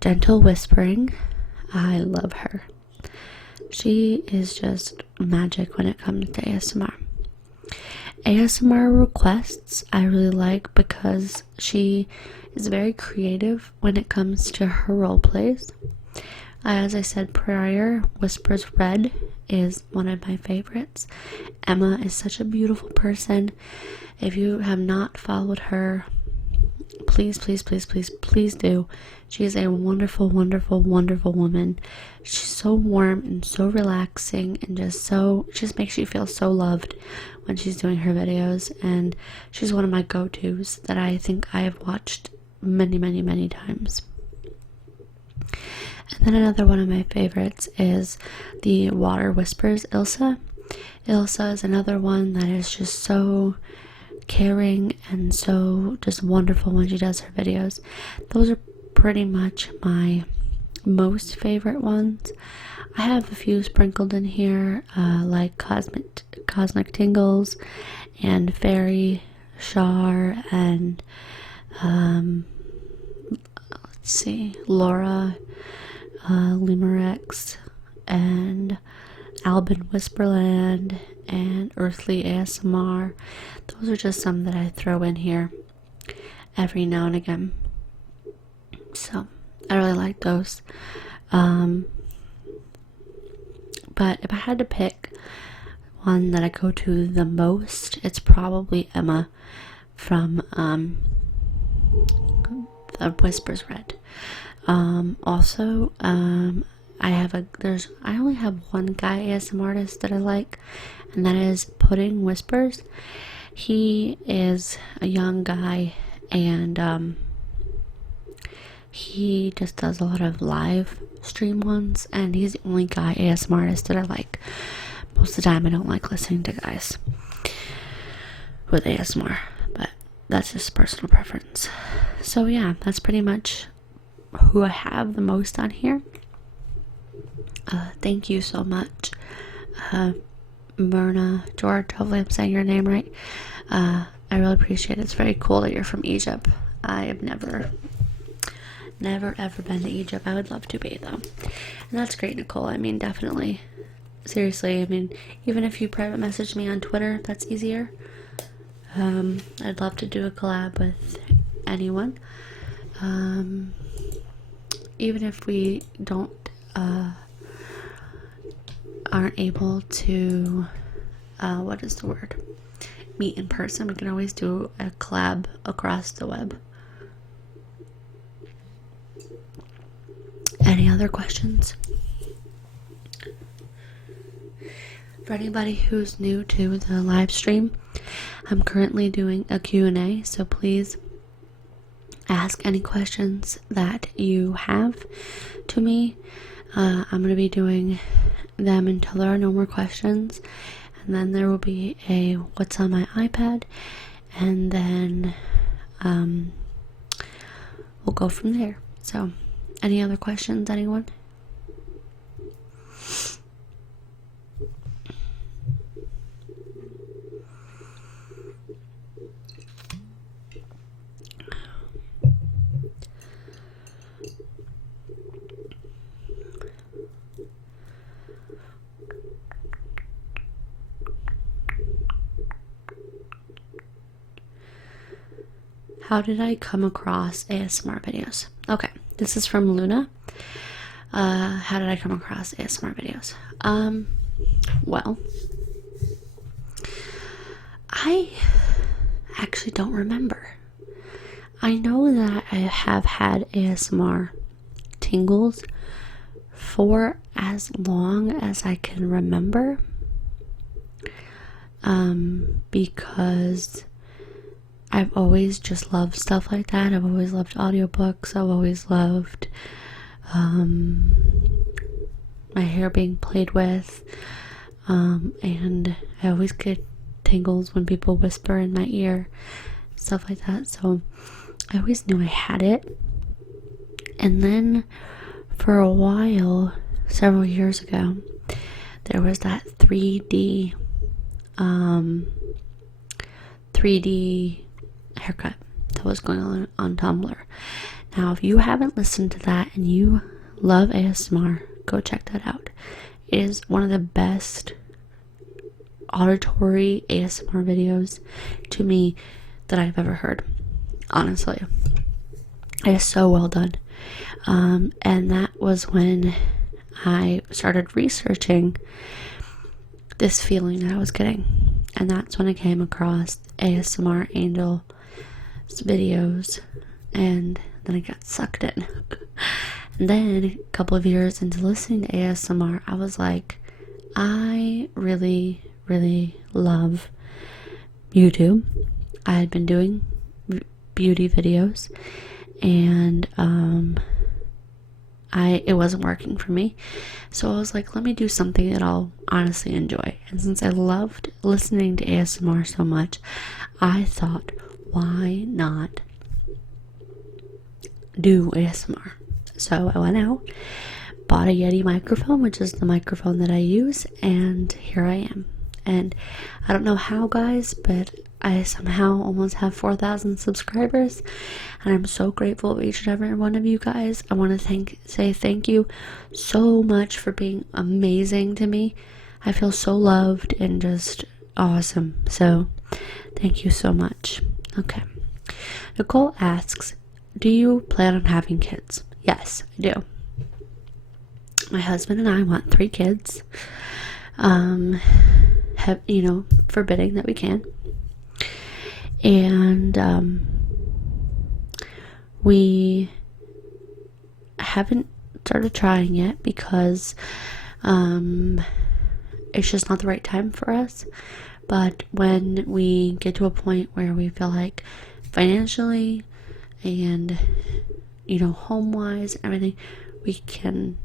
Gentle Whispering, I love her. She is just magic when it comes to ASMR. ASMR Requests I really like because she is very creative when it comes to her role plays. As I said prior, Whispers Red is one of my favorites. Emma is such a beautiful person. If you have not followed her, please do. She is a wonderful woman. She's so warm and so relaxing and just makes you feel so loved when she's doing her videos, and she's one of my go-tos that I think I have watched many times. And then another one of my favorites is the Water Whispers Ilsa. Ilsa is another one that is just so caring and so just wonderful when she does her videos. Those are pretty much my most favorite ones. I have a few sprinkled in here, like Cosmic Tingles and Fairy Shar and let's see, Laura Limerex and Albin Whisperland and Earthly ASMR. Those are just some that I throw in here every now and again. So I really like those. But if I had to pick one that I go to the most, it's probably Emma from the Whispers Red. Also, I only have one guy ASMR artist that I like, and that is Pudding Whispers. He is a young guy, and he just does a lot of live stream ones, and he's the only guy ASMR artist that I like. Most of the time I don't like listening to guys with ASMR, but that's just personal preference. So yeah, that's pretty much who I have the most on here. Thank you so much, Myrna George. Hopefully I'm saying your name right. I really appreciate it. It's very cool that you're from Egypt. I have never ever been to Egypt. I would love to be, though. And that's great, Nicole. I mean, definitely. Seriously, I mean, even if you private message me on Twitter, that's easier. I'd love to do a collab with anyone. Even if we aren't able to, meet in person, we can always do a collab across the web. Any other questions? For anybody who's new to the live stream, I'm currently doing a Q&A, so please ask any questions that you have to me. I'm going to be doing them until there are no more questions, and then there will be a what's on my iPad, and then we'll go from there. So any other questions, anyone? how did I come across ASMR videos? Okay, this is from Luna. How did I come across ASMR videos? Well, I actually don't remember. I know that I have had ASMR tingles for as long as I can remember, because I've always just loved stuff like that. I've always loved audiobooks. I've always loved my hair being played with, and I always get tingles when people whisper in my ear, stuff like that. So I always knew I had it. And then for a while, several years ago, there was that 3D haircut that was going on Tumblr. Now, if you haven't listened to that and you love ASMR, go check that out. It is one of the best auditory ASMR videos to me that I've ever heard. Honestly, it is so well done. And that was when I started researching this feeling that I was getting, and that's when I came across ASMR Angel's videos, and then I got sucked in. And then a couple of years into listening to ASMR, I was like, I really, really love YouTube. I had been doing beauty videos, and it wasn't working for me. So I was like, let me do something that I'll honestly enjoy. And since I loved listening to ASMR so much, I thought, why not do ASMR? So I went out, bought a Yeti microphone, which is the microphone that I use, and here I am. And I don't know how, guys, but I somehow almost have 4,000 subscribers, and I'm so grateful for each and every one of you guys. I want to say thank you so much for being amazing to me. I feel so loved and just awesome. So thank you so much. Okay. Nicole asks, do you plan on having kids? Yes, I do. My husband and I want 3 kids. Forbidding that we can. And we haven't started trying yet because it's just not the right time for us. But when we get to a point where we feel like financially and home-wise and everything, we can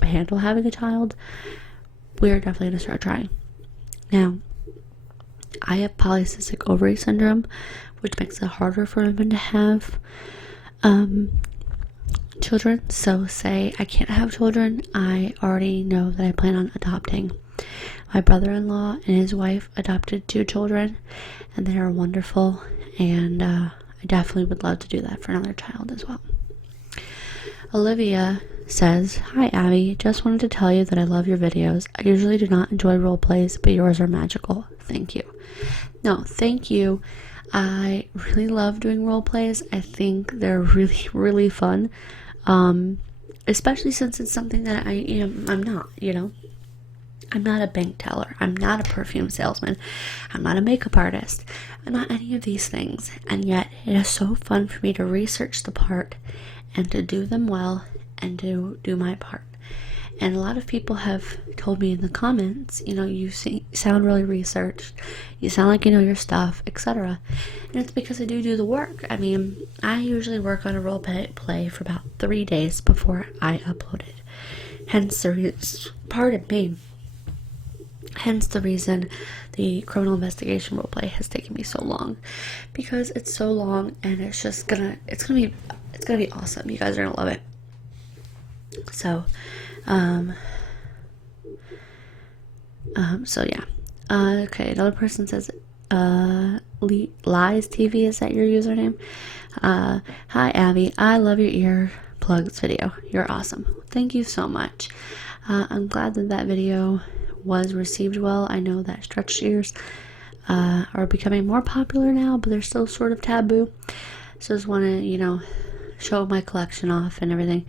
handle having a child, we're definitely going to start trying. Now, I have polycystic ovary syndrome, which makes it harder for women to have children. So say I can't have children, I already know that I plan on adopting. My brother-in-law and his wife adopted 2 children, and they are wonderful, and I definitely would love to do that for another child as well. Olivia says, hi Abby, just wanted to tell you that I love your videos. I usually do not enjoy role plays, but yours are magical. Thank you. No, thank you. I really love doing role plays. I think they're really, really fun. Especially since it's something that I'm not, I'm not a bank teller. I'm not a perfume salesman. I'm not a makeup artist. I'm not any of these things. And yet it is so fun for me to research the part and to do them well and to do my part. And a lot of people have told me in the comments, you sound really researched, you sound like you know your stuff, etc. And it's because I do the work. I mean, I usually work on a role play for about 3 days before I upload it. Hence the reason the criminal investigation role play has taken me so long, because it's so long, and it's gonna be awesome. You guys are gonna love it. So, yeah. Okay, another person says, Lies TV, is that your username? Hi Abby, I love your earplugs video. You're awesome. Thank you so much. I'm glad that video was received well. I know that stretched ears are becoming more popular now, but they're still sort of taboo. So I just want to, show my collection off and everything.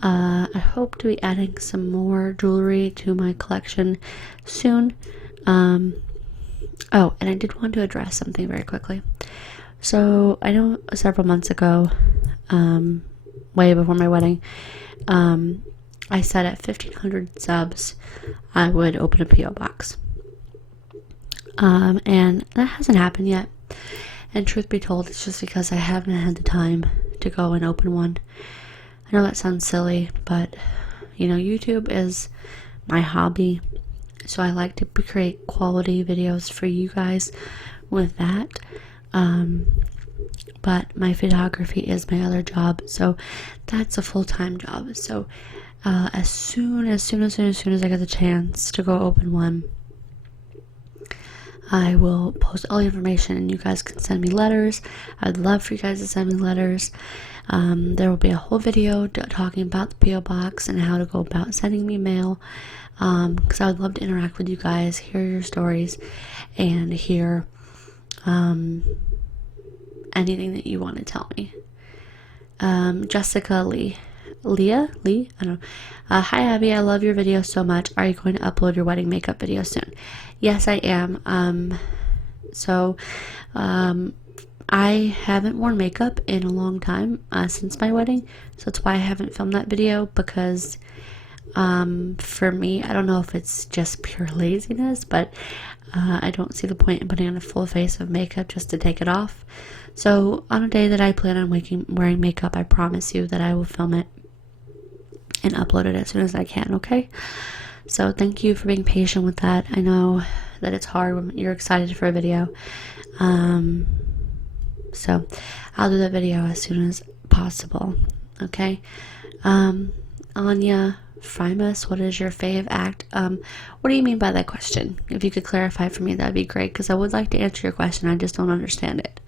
I hope to be adding some more jewelry to my collection soon. Oh, and I did want to address something very quickly. So I know several months ago, way before my wedding, I said at 1,500 subs, I would open a P.O. box. And that hasn't happened yet. And truth be told, it's just because I haven't had the time to go and open one. I know that sounds silly, but, YouTube is my hobby. So I like to create quality videos for you guys with that. But my photography is my other job. So that's a full-time job. So as soon as I get the chance to go open one, I will post all the information and you guys can send me letters. I'd love for you guys to send me letters. There will be a whole video talking about the P.O. box and how to go about sending me mail. Because I would love to interact with you guys, hear your stories, and hear anything that you want to tell me. Jessica Lee, I don't know. Hi Abby, I love your video so much. Are you going to upload your wedding makeup video soon? Yes, I am. I haven't worn makeup in a long time since my wedding, so that's why I haven't filmed that video, because for me, I don't know if it's just pure laziness, but I don't see the point in putting on a full face of makeup just to take it off. So on a day that I plan on wearing makeup, I promise you that I will film it and upload it as soon as I can, okay? So thank you for being patient with that. I know that it's hard when you're excited for a video. So I'll do that video as soon as possible, okay? Anya Frimus, what is your fave act? What do you mean by that question? If you could clarify for me, that'd be great, because I would like to answer your question. I just don't understand it.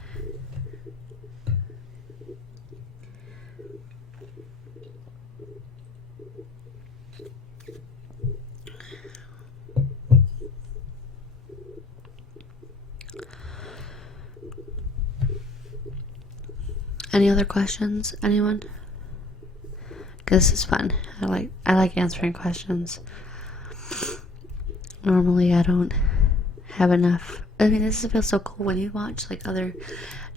Any other questions? Anyone? This is fun. I like answering questions. Normally I don't have enough. I mean, this feels so cool when you watch like other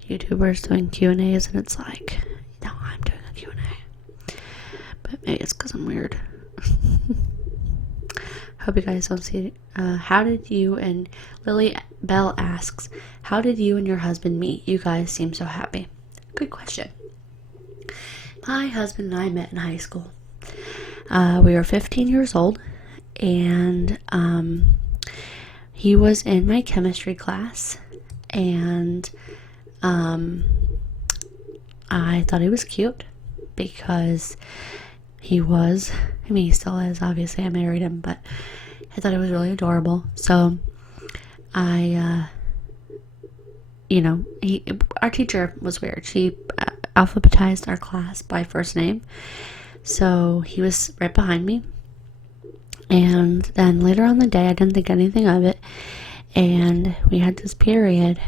YouTubers doing Q&As and it's like, no, I'm doing a Q&A. But maybe it's because I'm weird. Hope you guys don't see it. How did you and Lily Bell asks, how did you and your husband meet? You guys seem so happy. Good question. My husband and I met in high school. We were 15 years old, and he was in my chemistry class, and I thought he was cute because he still is, obviously. I married him, but I thought he was really adorable. So our teacher was weird. She alphabetized our class by first name. So he was right behind me. And then later on the day, I didn't think anything of it. And we had this period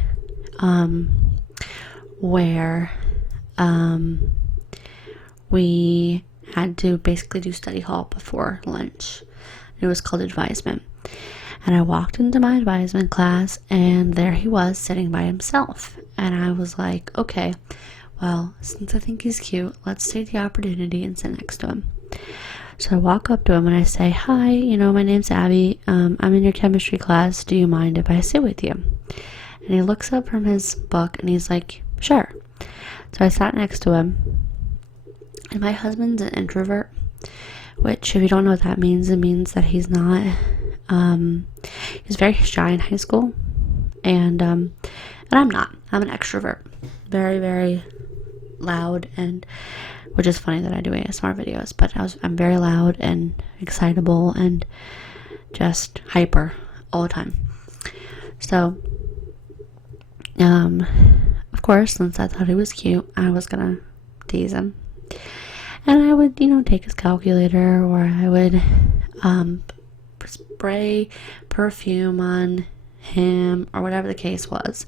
where we had to basically do study hall before lunch. It was called advisement. And I walked into my advisement class, and there he was sitting by himself. And I was like, okay, well, since I think he's cute, let's take the opportunity and sit next to him. So I walk up to him and I say, hi, my name's Abby. I'm in your chemistry class. Do you mind if I sit with you? And he looks up from his book and he's like, sure. So I sat next to him. And my husband's an introvert, which if you don't know what that means, it means that he's not... he was very shy in high school, and I'm not. I'm an extrovert, very, very loud, and which is funny that I do ASMR videos, but I'm very loud and excitable and just hyper all the time. So, of course, since I thought he was cute, I was gonna tease him, and I would, take his calculator, or I would, spray perfume on him or whatever the case was.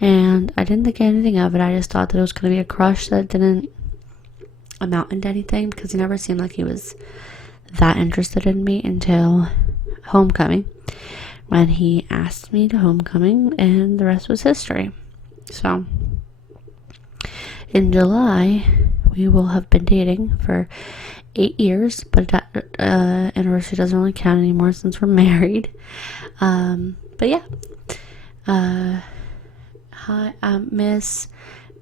And I didn't think anything of it. I just thought that it was going to be a crush that didn't amount into anything, because he never seemed like he was that interested in me until homecoming, when he asked me to homecoming, and the rest was history. So in July, we will have been dating for 8 years, but that anniversary doesn't really count anymore since we're married. But yeah. Hi, Miss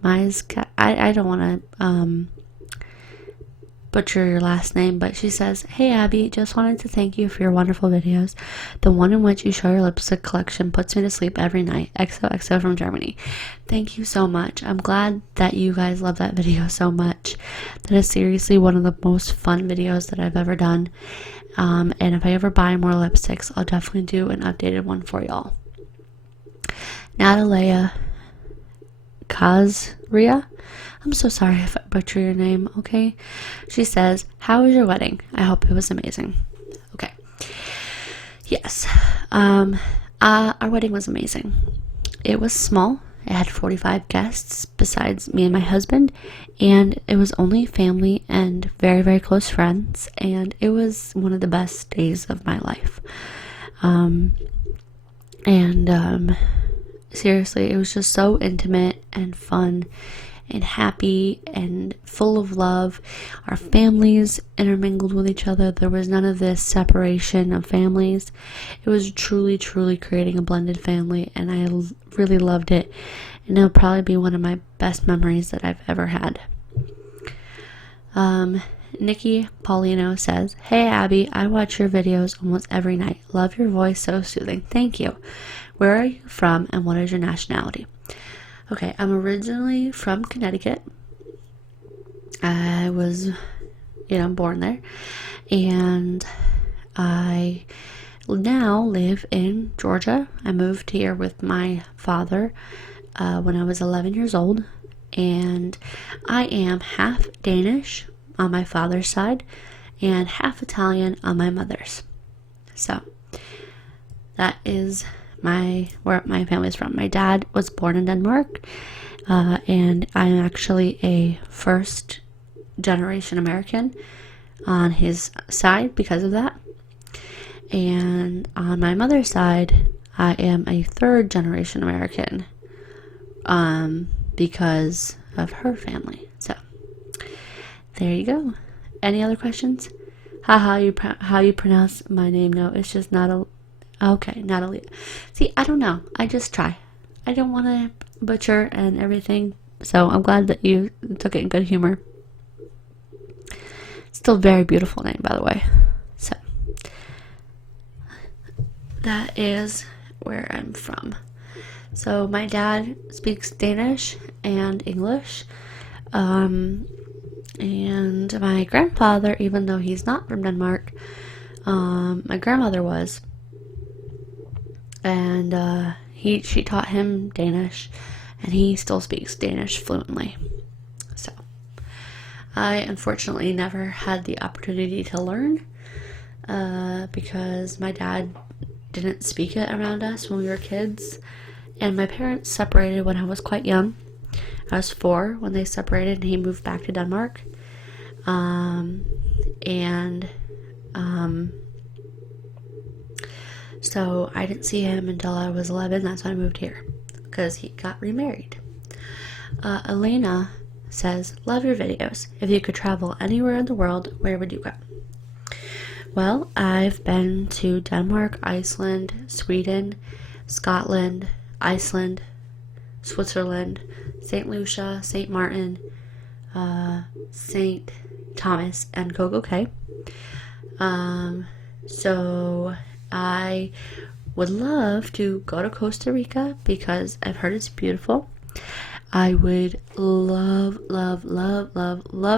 Maiska. I don't want to butcher your last name, but she says, "Hey Abby, just wanted to thank you for your wonderful videos. The one in which you show your lipstick collection puts me to sleep every night. XOXO from Germany." Thank you so much. I'm glad that you guys love that video so much. That is seriously one of the most fun videos that I've ever done. And if I ever buy more lipsticks, I'll definitely do an updated one for y'all. Natalia Kazria, I'm so sorry if I butcher your name, okay? She says, "How was your wedding? I hope it was amazing." Okay. Yes. Our wedding was amazing. It was small. It had 45 guests besides me and my husband, and it was only family and very, very close friends, and it was one of the best days of my life. Seriously, it was just so intimate and fun and happy and full of love. Our families intermingled with each other. There was none of this separation of families. It was truly, truly creating a blended family, and I really loved it. And it'll probably be one of my best memories that I've ever had. Nikki Paulino says, "Hey Abby, I watch your videos almost every night. Love your voice, so soothing. Thank you. Where are you from and what is your nationality?" Okay, I'm originally from Connecticut. I was, born there. And I now live in Georgia. I moved here with my father when I was 11 years old. And I am half Danish on my father's side and half Italian on my mother's. So that is where my family's from. My dad was born in Denmark, and I'm actually a first generation American on his side because of that. And on my mother's side, I am a third generation American because of her family. So there you go. Any other questions? How you pronounce my name? No, it's just not okay, Natalie. See, I don't know. I just try. I don't want to butcher and everything. So I'm glad that you took it in good humor. Still a very beautiful name, by the way. So that is where I'm from. So my dad speaks Danish and English. And my grandfather, even though he's not from Denmark, my grandmother was. And she taught him Danish, and he still speaks Danish fluently. So I unfortunately never had the opportunity to learn because my dad didn't speak it around us when we were kids, and my parents separated when I was quite young. I was 4 when they separated, and he moved back to Denmark. So I didn't see him until I was 11. That's when I moved here because he got remarried. Elena says, "Love your videos. If you could travel anywhere in the world, where would you go?" Well, I've been to Denmark, Iceland, Sweden, Scotland, Iceland, Switzerland, St. Lucia, St. Martin, St. Thomas, and Coco Cay. So I would love to go to Costa Rica because I've heard it's beautiful. I would love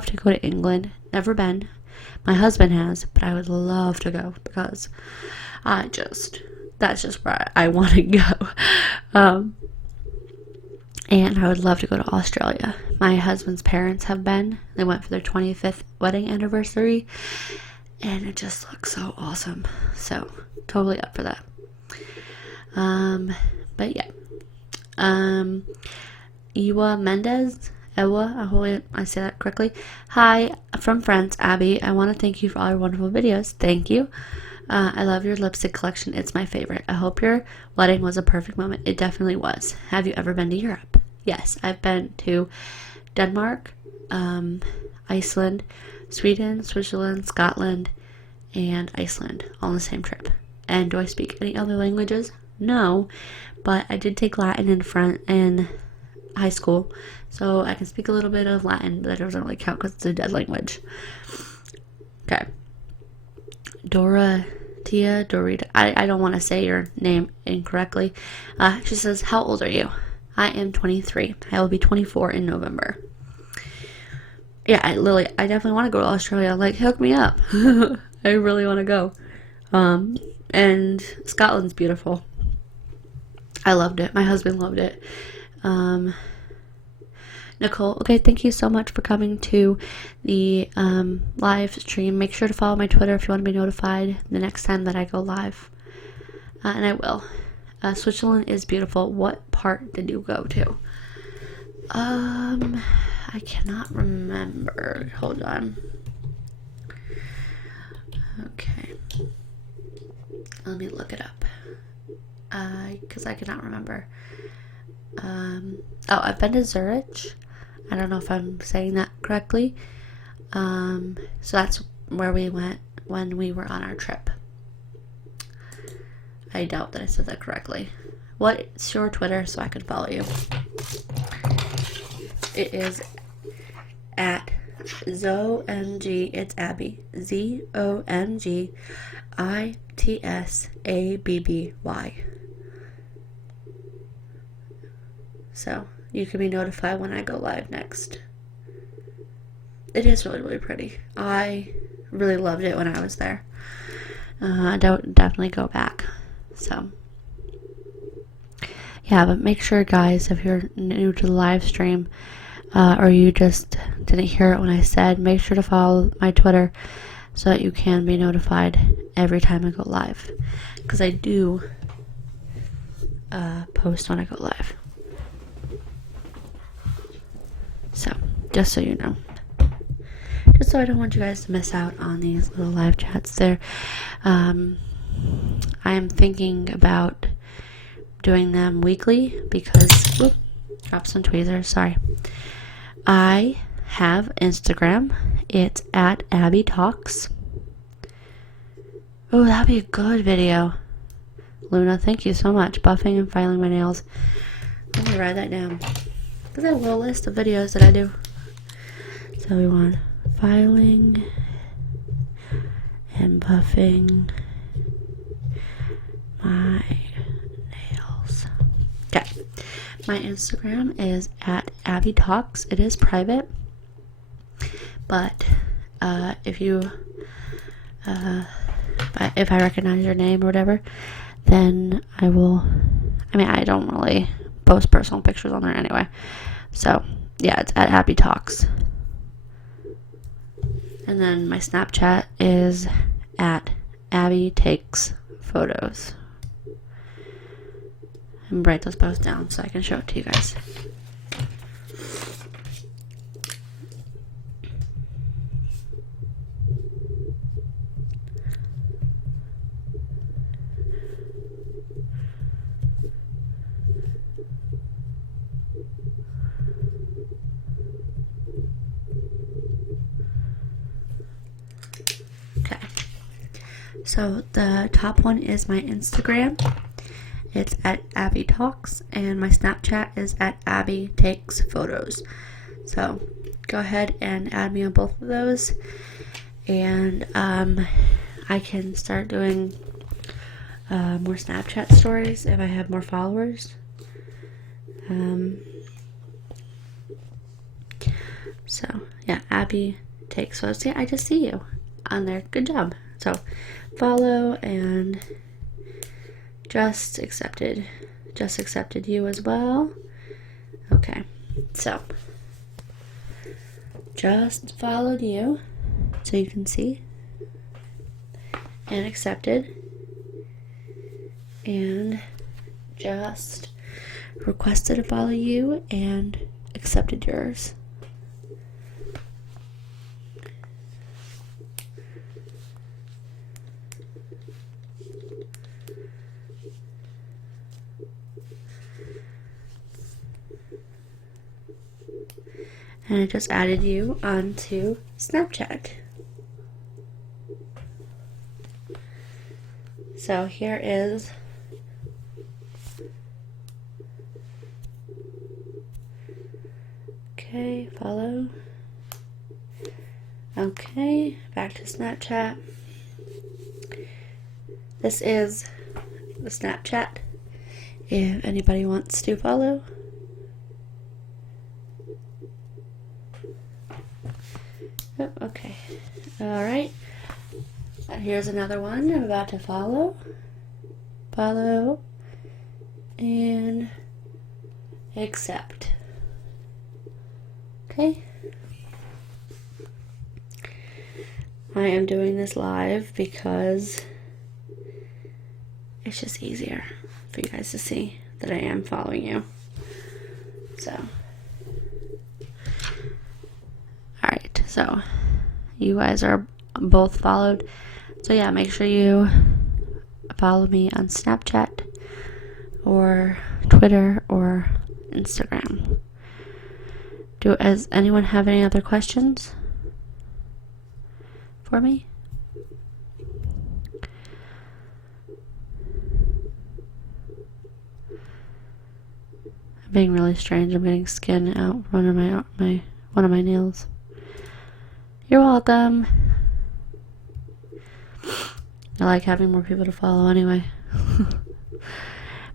to go to England. Never been. My husband has, but I would love to go because that's just where I want to go. And I would love to go to Australia. My husband's parents have been. They went for their 25th wedding anniversary, and it just looks so awesome. So totally up for that. But yeah. Ewa Mendez. Ewa, I hope I say that correctly. Hi, from friends, Abby. I want to thank you for all your wonderful videos. Thank you. I love your lipstick collection. It's my favorite. I hope your wedding was a perfect moment. It definitely was. Have you ever been to Europe? Yes, I've been to Denmark, Iceland, Sweden, Switzerland, Scotland, and Iceland all on the same trip. And do I speak any other languages? No, but I did take Latin in high school, so I can speak a little bit of Latin, but that doesn't really count because it's a dead language. Okay. Dorita. I don't want to say your name incorrectly. She says, how old are you? I am 23. I will be 24 in November. Yeah, Lily, I definitely want to go to Australia. Like, hook me up. I really want to go. And Scotland's beautiful. I loved it. My husband loved it. Nicole, okay, thank you so much for coming to the live stream. Make sure to follow my Twitter if you want to be notified the next time that I go live. And I will. Switzerland is beautiful. What part did you go to? I cannot remember. Hold on. Okay. Let me look it up. Because I cannot remember. I've been to Zurich. I don't know if I'm saying that correctly. So that's where we went when we were on our trip. I doubt that I said that correctly. What's your Twitter so I can follow you? It is at ZOMG. It's Abby. ZOMGITSABBY. So you can be notified when I go live next. It is really, really pretty. I really loved it when I was there. I don't definitely go back. So yeah, but make sure, guys, if you're new to the live stream, or you just didn't hear it when I said, make sure to follow my Twitter so that you can be notified every time I go live, because I do post when I go live. So just so you know, just so I don't want you guys to miss out on these little live chats there. I am thinking about doing them weekly because, drop some tweezers, sorry. I have Instagram. It's at Abby Talks. Oh, that'd be a good video. Luna, thank you so much. Buffing and filing my nails. Let me write that down, because I have a little list of videos that I do. So we want filing and buffing my nails. Okay. My Instagram is at Abby Talks. It is private, but if I recognize your name or whatever, then I will. I mean, I don't really post personal pictures on there anyway. So yeah, it's at Abby Talks. And then my Snapchat is at Abby Takes Photos. And write those both down so I can show it to you guys. Okay. So the top one is my Instagram. It's at Abby Talks, and my Snapchat is at Abby Takes Photos. So go ahead and add me on both of those, and I can start doing more Snapchat stories if I have more followers. So yeah, Abby Takes Photos. Yeah, I just see you on there. Good job. So follow and just accepted you as well. Okay, so just followed you so you can see, and accepted, and just requested to follow you and accepted yours. And I just added you onto Snapchat. So here is okay, follow. Okay, back to Snapchat. This is the Snapchat. If anybody wants to follow. Oh, okay. Alright. Here's another one I'm about to follow. Follow. And accept. Okay. I am doing this live because it's just easier for you guys to see that I am following you. So. Alright, so you guys are both followed. So yeah, make sure you follow me on Snapchat or Twitter or Instagram. Does anyone have any other questions for me? I'm being really strange. I'm getting skin out from under one of my nails. You're welcome. I like having more people to follow anyway.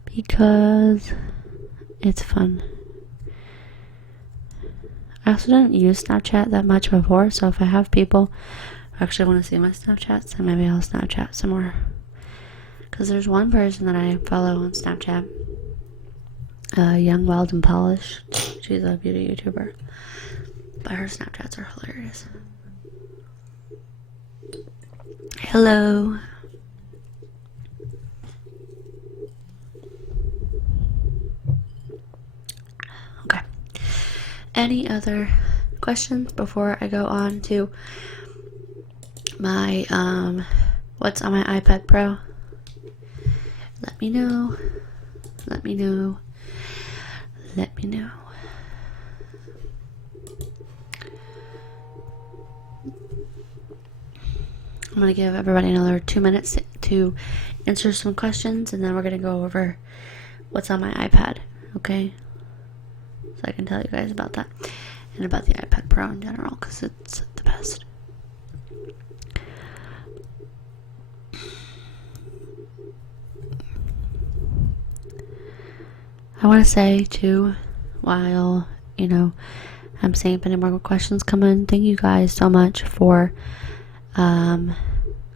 Because it's fun. I also didn't use Snapchat that much before, so if I have people who actually want to see my Snapchats, then maybe I'll Snapchat some more. Because there's one person that I follow on Snapchat. Young, Wild, and Polished. She's a beauty YouTuber. But her Snapchats are hilarious. Hello. Okay. Any other questions before I go on to my what's on my iPad Pro? Let me know. Let me know. Let me know. I'm going to give everybody another 2 minutes to answer some questions, and then we're going to go over what's on my iPad, okay? So I can tell you guys about that, and about the iPad Pro in general, because it's the best. I want to say, too, while, I'm seeing if any more questions come in, thank you guys so much for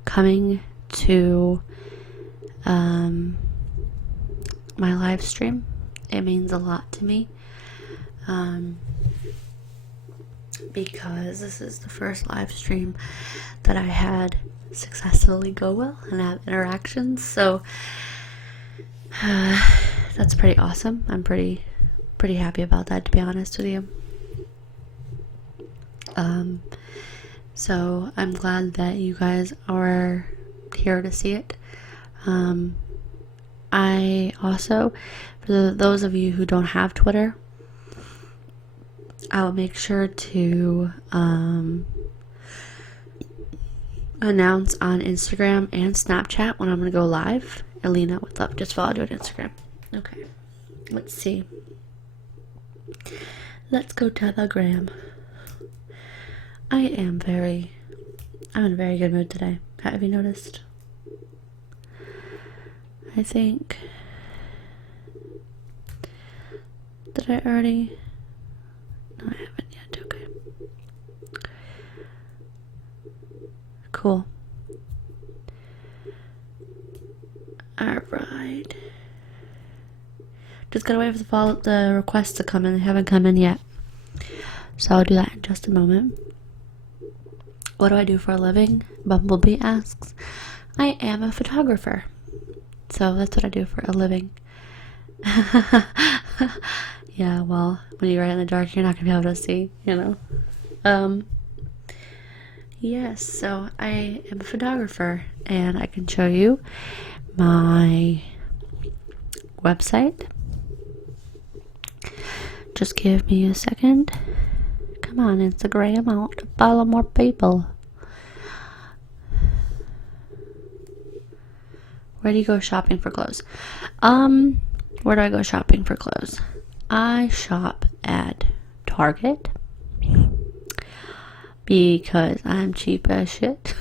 coming to my live stream. It means a lot to me because this is the first live stream that I had successfully go well and have interactions, so that's pretty awesome. I'm pretty happy about that, to be honest with you. So I'm glad that you guys are here to see it. I also, for those of you who don't have Twitter, I'll make sure to announce on Instagram and Snapchat when I'm going to go live. Alina, what's up? Just follow you on Instagram. Okay. Let's see. Let's go Telegram. I'm in a very good mood today. Have you noticed? I think. Did I already? No, I haven't yet. Okay. Cool. Alright. Just gotta wait for the requests to come in. They haven't come in yet. So I'll do that in just a moment. What do I do for a living? Bumblebee asks. I am a photographer. So that's what I do for a living. Yeah, well, when you're right in the dark, you're not gonna be able to see, you know. Um, yes, so I am a photographer, and I can show you my website. Just give me a second. Come on, Instagram, I want to follow more people. Where do you go shopping for clothes? Where do I go shopping for clothes? I shop at Target because I'm cheap as shit.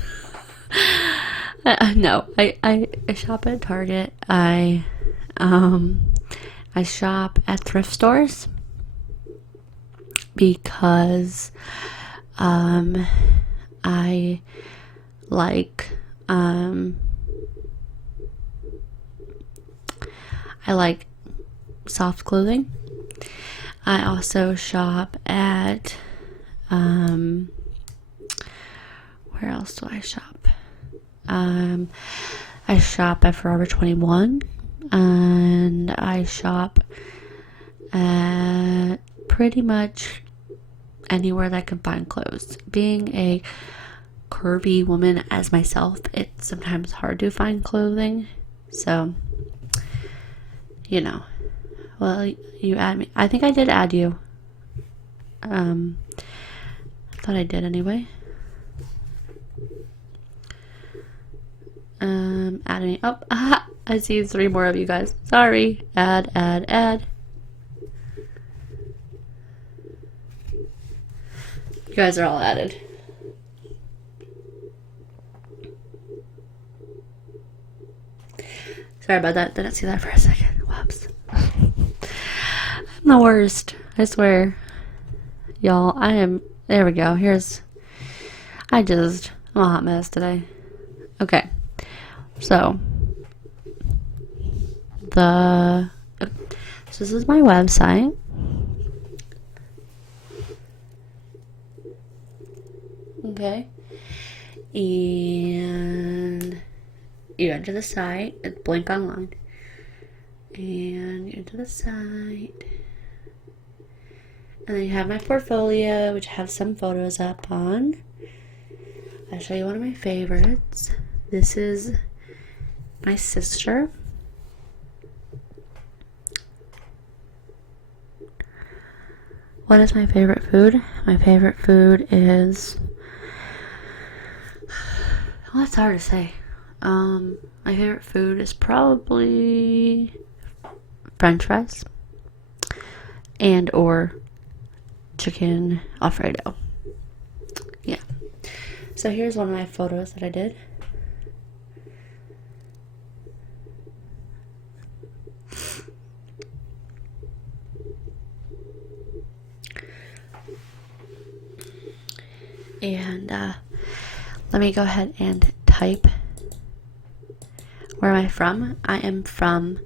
No, I shop at Target. I shop at thrift stores because I like soft clothing. I also shop at where else do I shop? I shop at Forever 21, and I shop at pretty much anywhere that I can find clothes. Being a curvy woman as myself, it's sometimes hard to find clothing, so you know. Well, you add me. I think I did add you. I thought I did anyway. Add me. Oh, I see 3 more of you guys. Sorry. Add. You guys are all added. Sorry about that. Didn't see that for a second. Whoops. I'm the worst. I swear. Y'all, I am. There we go. I'm a hot mess today. Okay. So, this is my website. Okay. And you enter the site. It's Blink Online. And you enter the site. And then you have my portfolio, which I have some photos up on. I'll show you one of my favorites. This is my sister. What is my favorite food? My favorite food is... well, that's hard to say. My favorite food is probably French fries and or chicken Alfredo. Yeah. So here's one of my photos that I did. And let me go ahead and type. Where am I from? I am from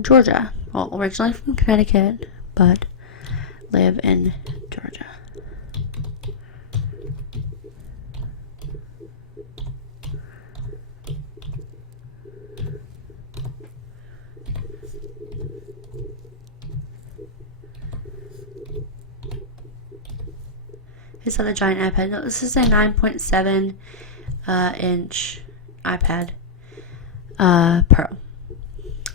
Georgia. Well, originally from Connecticut, but live in Georgia. It's on a giant iPad. No, this is a 9.7 inch iPad Pro.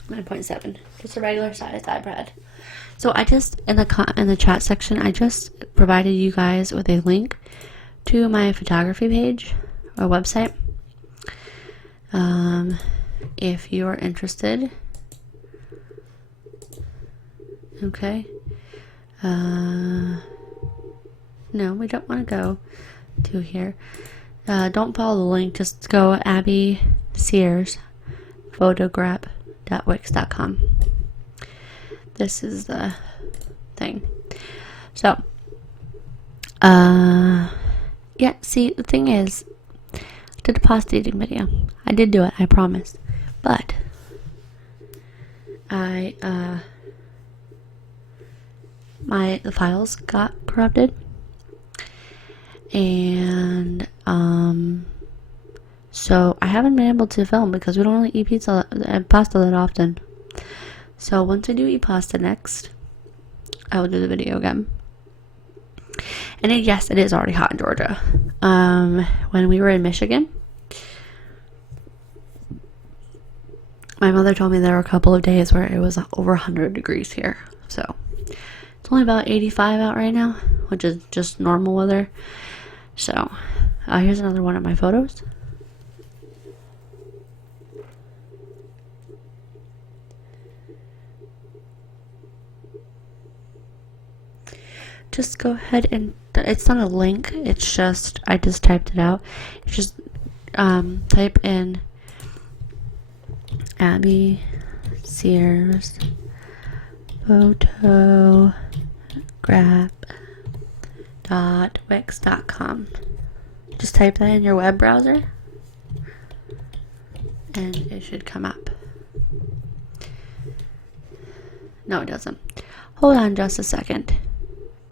9.7. Just a regular sized iPad. So I just in the chat section, I just provided you guys with a link to my photography page or website. If you are interested. Okay. No, we don't want to go to here. Don't follow the link. Just go Abby Sears photograph.wix.com. This is the thing. So, yeah, see, the thing is, I did a pasta eating video. I did do it, I promise. But, the files got corrupted. And, so I haven't been able to film because we don't really eat pasta that often. So once I do eat pasta next, I will do the video again. And yes, it is already hot in Georgia. When we were in Michigan, my mother told me there were a couple of days where it was over 100 degrees here. So it's only about 85 out right now, which is just normal weather. So here's another one of my photos. Just go ahead and, it's not a link, it's just, I just typed it out. You just type in Abby Sears photograph.wix.com. Just type that in your web browser and it should come up. No, it doesn't. Hold on just a second.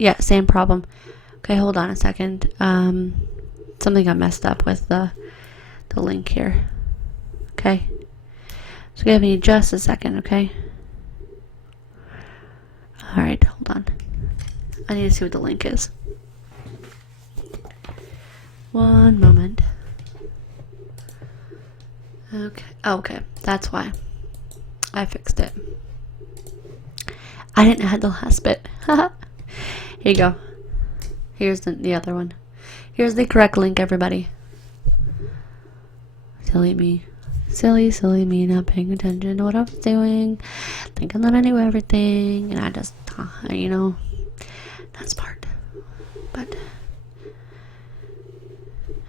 Yeah, same problem. Okay, hold on a second. Something got messed up with the link here. Okay. So give me just a second, okay? Alright, hold on. I need to see what the link is. One moment. Okay, that's why. I fixed it. I didn't add the last bit. Haha. Here you go. Here's the other one. Here's the correct link, everybody. Silly me. Silly me not paying attention to what I was doing. Thinking that I knew everything. And I just, not smart. But,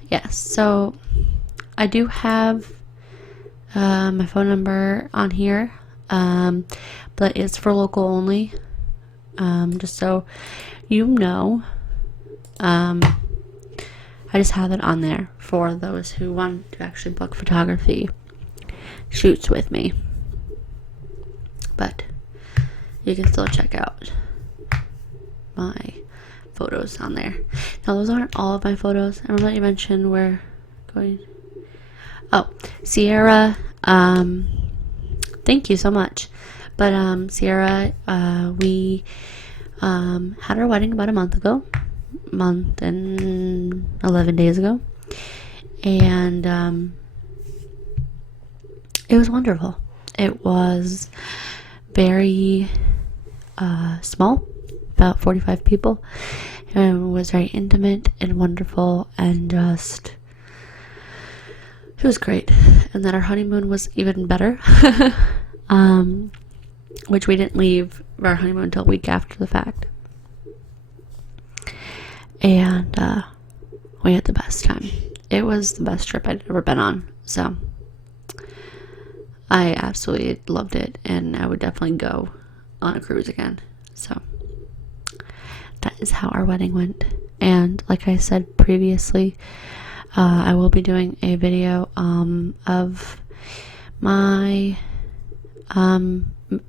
yes. So, I do have my phone number on here. But it's for local only. Just so you know, I just have it on there for those who want to actually book photography shoots with me. But you can still check out my photos on there. Now, those aren't all of my photos. I remember you mentioned we're going. Oh, Sierra. Thank you so much. But Sierra, we had our wedding about a month and 11 days ago, and it was wonderful. It was very small, about 45 people, and it was very intimate and wonderful, and just, it was great. And then our honeymoon was even better. Which we didn't leave our honeymoon until a week after the fact. And we had the best time. It was the best trip I'd ever been on. So I absolutely loved it, and I would definitely go on a cruise again. So that is how our wedding went. And like I said previously, I will be doing a video of my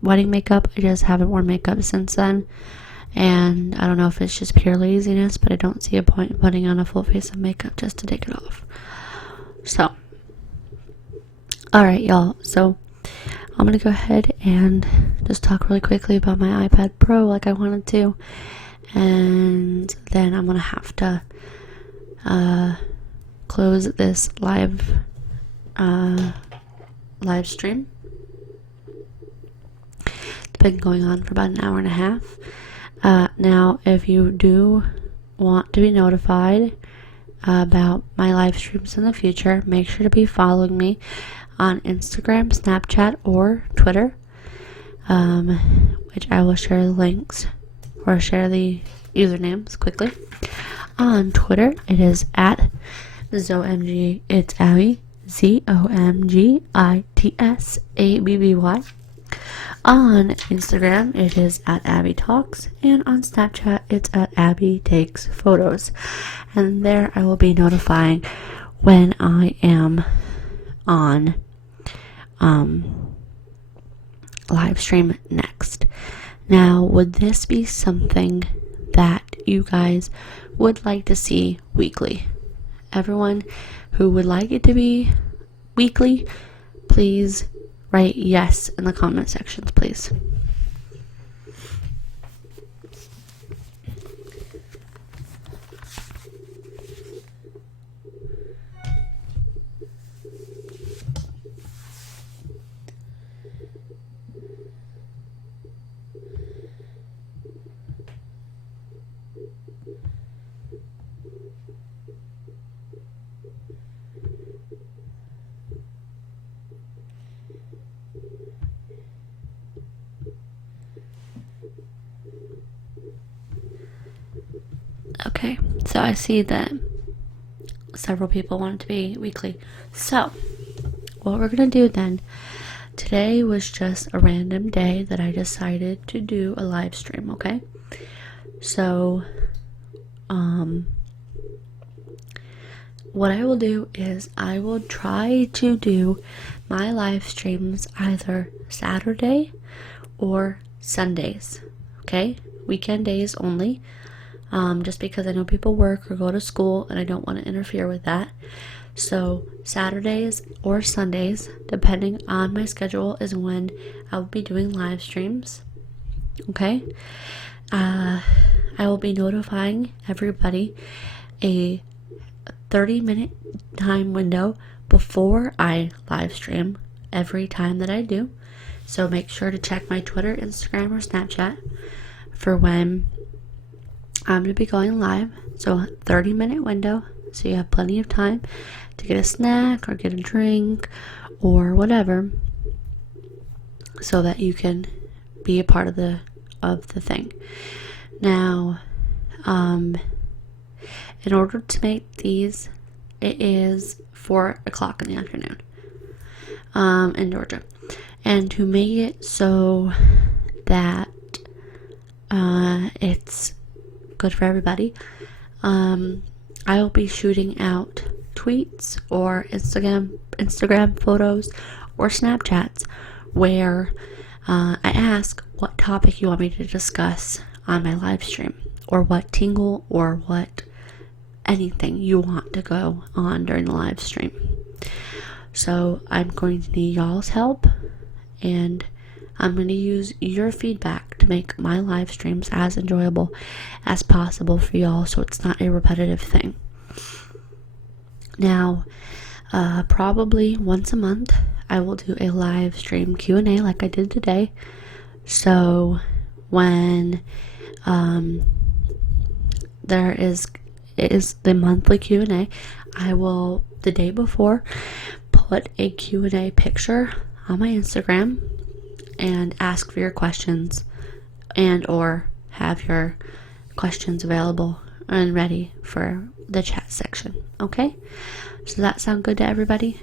wedding makeup. I just haven't worn makeup since then, and I don't know if it's just pure laziness, but I don't see a point in putting on a full face of makeup just to take it off. So alright, y'all, so I'm gonna go ahead and just talk really quickly about my iPad Pro like I wanted to, and then I'm gonna have to close this live stream. Been going on for about an hour and a half. Now, if you do want to be notified about my live streams in the future, make sure to be following me on Instagram, Snapchat, or Twitter, which I will share the links or share the usernames quickly. On Twitter, it is at ZOMG. It's Abby, ZOMGITSABBY. On Instagram, it is at Abby Talks, and on Snapchat, it's at Abby Takes Photos. And there I will be notifying when I am on live stream next. Now, would this be something that you guys would like to see weekly? Everyone who would like it to be weekly, please write yes in the comment sections, please. Okay, so I see that several people want it to be weekly. So, what we're going to do then, today was just a random day that I decided to do a live stream, okay? So, what I will do is I will try to do my live streams either Saturday or Sundays, okay? Weekend days only. Just because I know people work or go to school and I don't want to interfere with that. So Saturdays or Sundays, depending on my schedule, is when I'll be doing live streams. Okay? I will be notifying everybody a 30-minute time window before I live stream every time that I do. So make sure to check my Twitter, Instagram, or Snapchat for when I'm going to be going live. So 30-minute window, so you have plenty of time to get a snack or get a drink or whatever, so that you can be a part of the thing. Now, in order to make these, it is 4 o'clock in the afternoon in Georgia, and to make it so that it's good for everybody, I will be shooting out tweets or Instagram photos or Snapchats where I ask what topic you want me to discuss on my live stream, or what tingle or what anything you want to go on during the live stream. So I'm going to need y'all's help, and I'm going to use your feedback to make my live streams as enjoyable as possible for y'all, so it's not a repetitive thing. Now, probably once a month, I will do a live stream Q&A like I did today. So when there is the monthly Q&A, I will, the day before, put a Q&A picture on my Instagram and ask for your questions, and or have your questions available and ready for the chat section. Okay? Does that sound good to everybody?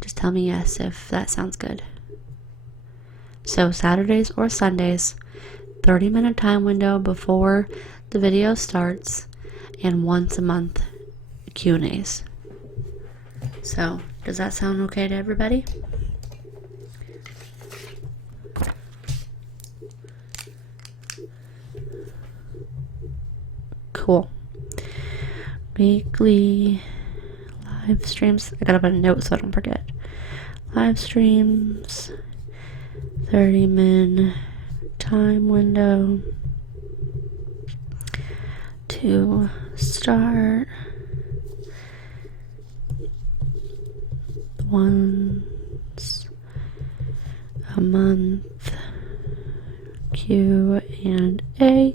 Just tell me yes if that sounds good. So Saturdays or Sundays, 30-minute time window before the video starts, and once a month Q&As. So, does that sound okay to everybody? Cool. Weekly live streams. I gotta put a note so I don't forget. Live streams, 30-minute time window to start. Once a month Q&A,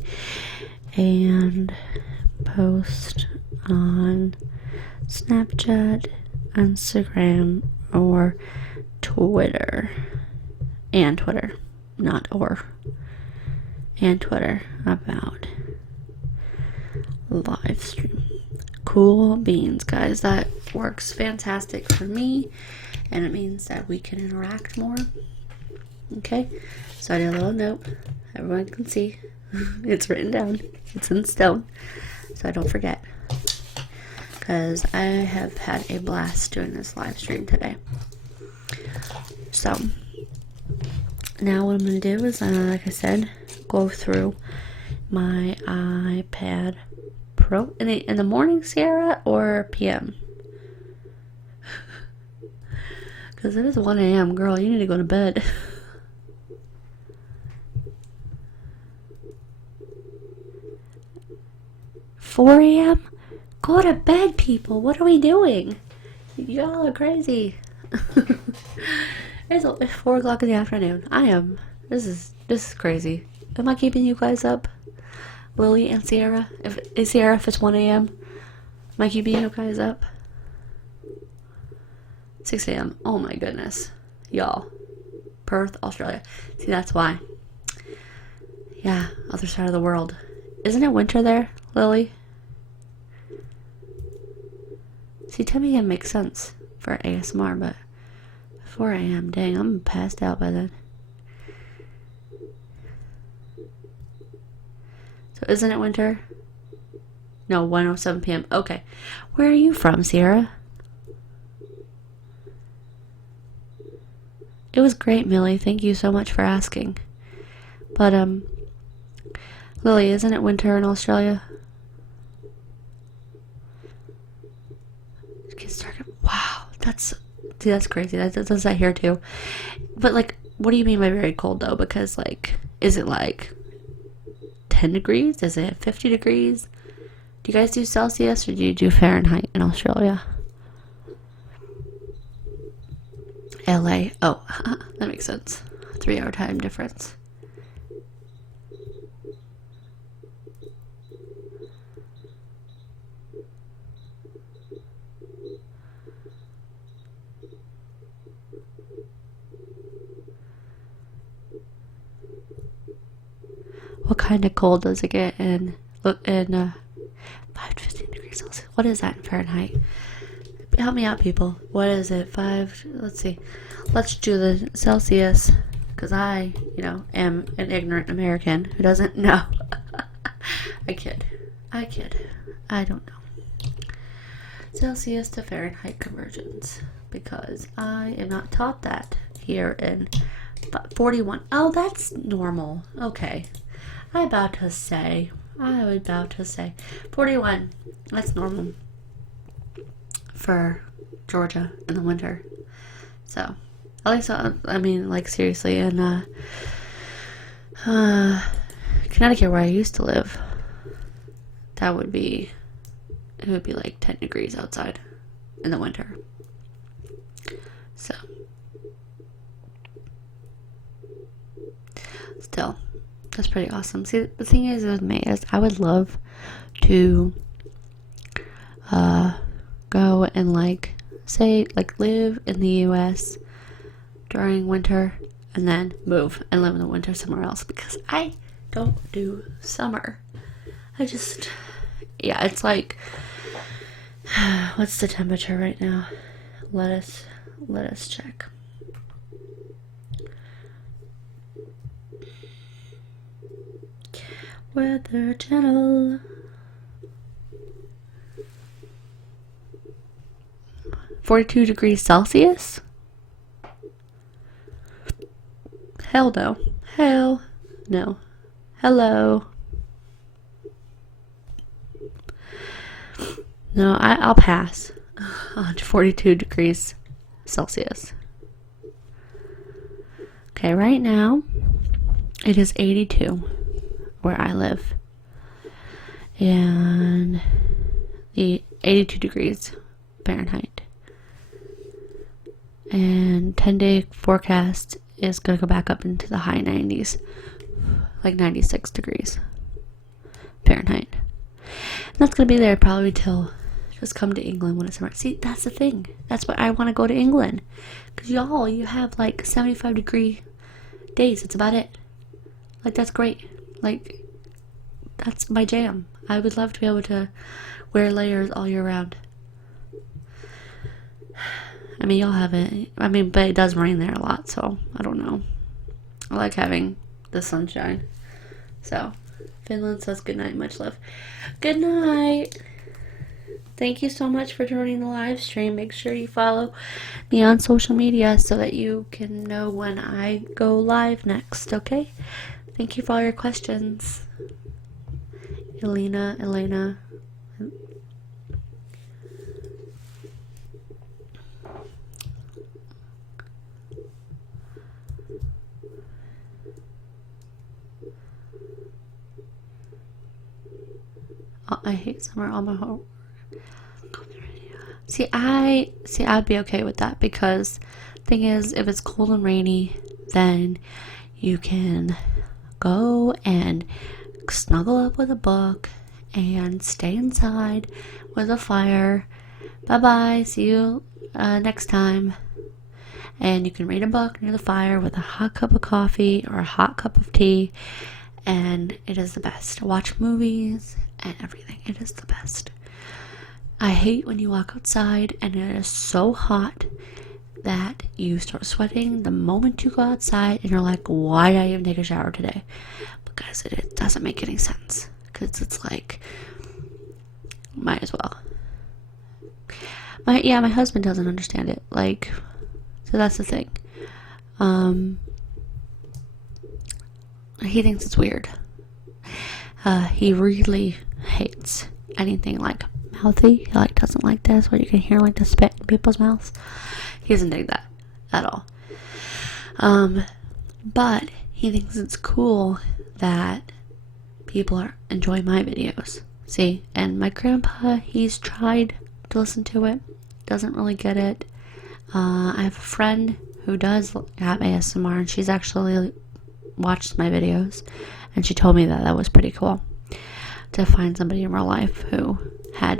and post on Snapchat, Instagram, or Twitter. And Twitter, not or. And Twitter about live stream. Cool beans, guys. That works fantastic for me, and it means that we can interact more. Okay, so I did a little note. Everyone can see. It's written down. It's in stone, so I don't forget, because I have had a blast doing this live stream today. So now what I'm going to do is, like I said, go through my iPad Pro in the morning, Sierra, or PM? Because it is 1 a.m., girl. You need to go to bed. "4 a.m.? Go to bed, people. What are we doing? Y'all are crazy." It's 4 o'clock in the afternoon. This is crazy. Am I keeping you guys up? Lily and Sierra? If it's 1 a.m., am I keeping you guys up? 6 a.m. Oh my goodness. Y'all. Perth, Australia. See, that's why. Yeah, other side of the world. Isn't it winter there, Lily? See, 10 a.m. makes sense for ASMR, but 4 a.m., dang, I'm passed out by then. So isn't it winter? No, 1:07 p.m. Okay. Where are you from, Sierra? It was great, Millie. Thank you so much for asking. But, Lily, isn't it winter in Australia? Wow, that's crazy. That does that here too. But, like, what do you mean by very cold, though? Because, like, is it, like, 10 degrees? Is it 50 degrees? Do you guys do Celsius or do you do Fahrenheit in Australia? LA. Oh, that makes sense. 3-hour time difference. What kind of cold does it get in 5 to 15 degrees Celsius? What is that in Fahrenheit? Help me out, people. What is it? 5? Let's see. Let's do the Celsius, because I, am an ignorant American who doesn't know. I kid. I don't know. Celsius to Fahrenheit conversions, because I am not taught that here in 41. Oh, that's normal. Okay. I was about to say 41. That's normal for Georgia in the winter. So, at least, I mean, like, seriously, in Connecticut, where I used to live, it would be like 10 degrees outside in the winter. So, still, that's pretty awesome. See, the thing is with me is I would love to go and, like, say, like, live in the US during winter and then move and live in the winter somewhere else, because I don't do summer. It's like, what's the temperature right now? Let us check. Weather Channel. 42 degrees Celsius? Hell no. Hell no. Hello. No, I'll pass on 42 degrees Celsius. Okay, right now it is 82 where I live. And the 82 degrees Fahrenheit. And 10-day forecast is going to go back up into the high 90s. Like 96 degrees Fahrenheit. And that's going to be there probably till just come to England when it's summer. See, that's the thing. That's why I want to go to England. Because y'all, you have like 75 degree days. That's about it. Like, that's great. Like, that's my jam. I would love to be able to wear layers all year round. I mean, y'all have it. I mean, but it does rain there a lot, so I don't know. I like having the sunshine. So, Finland says good night, much love. Good night. Thank you so much for joining the live stream. Make sure you follow me on social media so that you can know when I go live next, okay? Thank you for all your questions. Elena. I hate summer on my whole. I'd be okay with that, because thing is, if it's cold and rainy, then you can go and snuggle up with a book and stay inside with a fire. Bye bye, see you next time. And you can read a book near the fire with a hot cup of coffee or a hot cup of tea, and it is the best. Watch movies and everything. It is the best. I hate when you walk outside and it is so hot that you start sweating the moment you go outside, and you're like, why did I even take a shower today? Because it doesn't make any sense. Because it's like, might as well. My husband doesn't understand it. Like, so that's the thing. He thinks it's weird. He really hates anything like mouthy. He like doesn't like this, where you can hear like the spit in people's mouths. He doesn't dig that at all. But he thinks it's cool that people are enjoying my videos. See, and my grandpa, he's tried to listen to it, doesn't really get it. I have a friend who does have ASMR, and she's actually watched my videos, and she told me that was pretty cool to find somebody in real life who had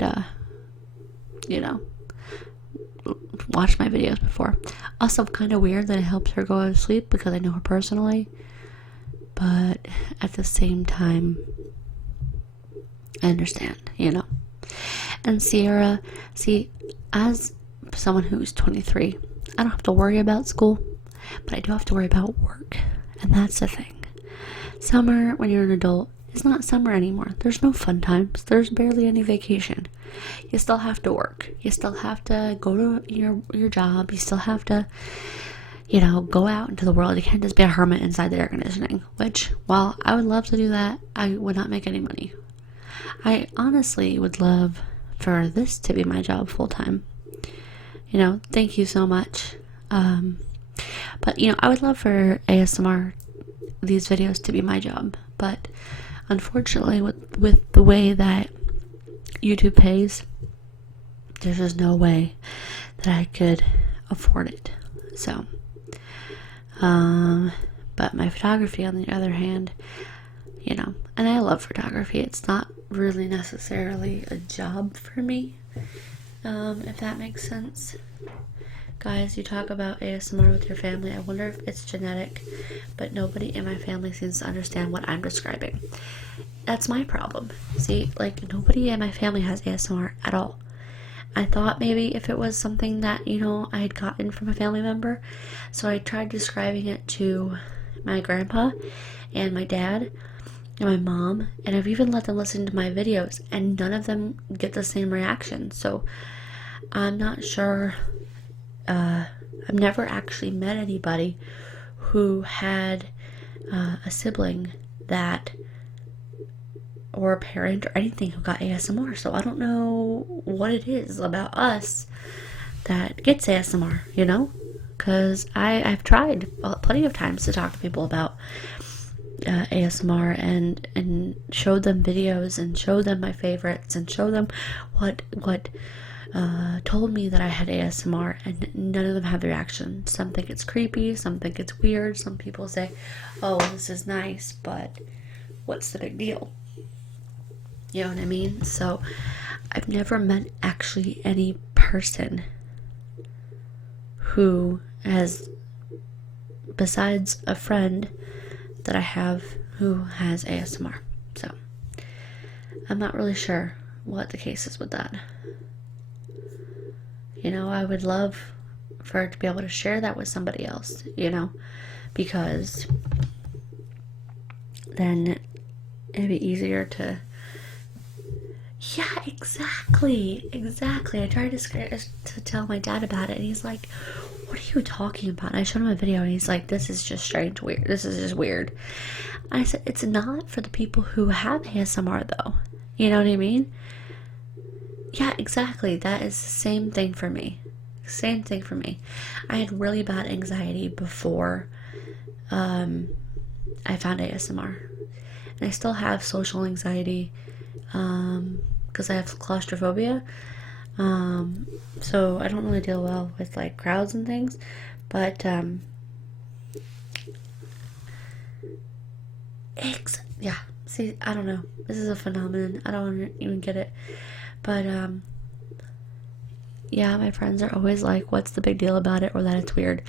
watched my videos before. Also kind of weird that it helps her go to sleep, because I know her personally, but at the same time, I understand, And Sierra, see, as someone who's 23, I don't have to worry about school, but I do have to worry about work, and that's the thing. Summer, when you're an adult, is not summer anymore. There's no fun times. There's barely any vacation. You still have to work. You still have to go to your job. You still have to, go out into the world. You can't just be a hermit inside the air conditioning, which, while I would love to do that, I would not make any money. I honestly would love for this to be my job full time. Thank you so much. But, I would love for ASMR, these videos, to be my job. But unfortunately, with the way that YouTube pays, there's just no way that I could afford it. So, but my photography, on the other hand, and I love photography. It's not really necessarily a job for me, if that makes sense. Guys, you talk about ASMR with your family. I wonder if it's genetic, but nobody in my family seems to understand what I'm describing. That's my problem. See, like, nobody in my family has ASMR at all. I thought maybe if it was something that, I had gotten from a family member, so I tried describing it to my grandpa and my dad and my mom, and I've even let them listen to my videos, and none of them get the same reaction. So I'm not sure. I've never actually met anybody who had a sibling that, or a parent or anything, who got ASMR. So I don't know what it is about us that gets ASMR, because I've tried plenty of times to talk to people about ASMR and showed them videos and showed them my favorites and showed them what told me that I had ASMR, and none of them have the reaction. Some think it's creepy, some think it's weird, some people say, oh, this is nice, but what's the big deal? You know what I mean? So I've never met actually any person who has, besides a friend that I have who has ASMR. So I'm not really sure what the case is with that. I would love for it to be able to share that with somebody else, because then it'd be easier to. Yeah, exactly. I tried to tell my dad about it, and he's like, what are you talking about? And I showed him a video, and he's like, this is just strange, weird. This is just weird. And I said, it's not for the people who have ASMR, though. You know what I mean? Yeah, exactly. That is the same thing for me. I had really bad anxiety before I found ASMR. And I still have social anxiety because I have claustrophobia. So I don't really deal well with like crowds and things, but yeah. See, I don't know. This is a phenomenon. I don't even get it, but yeah, my friends are always like, what's the big deal about it, or that it's weird.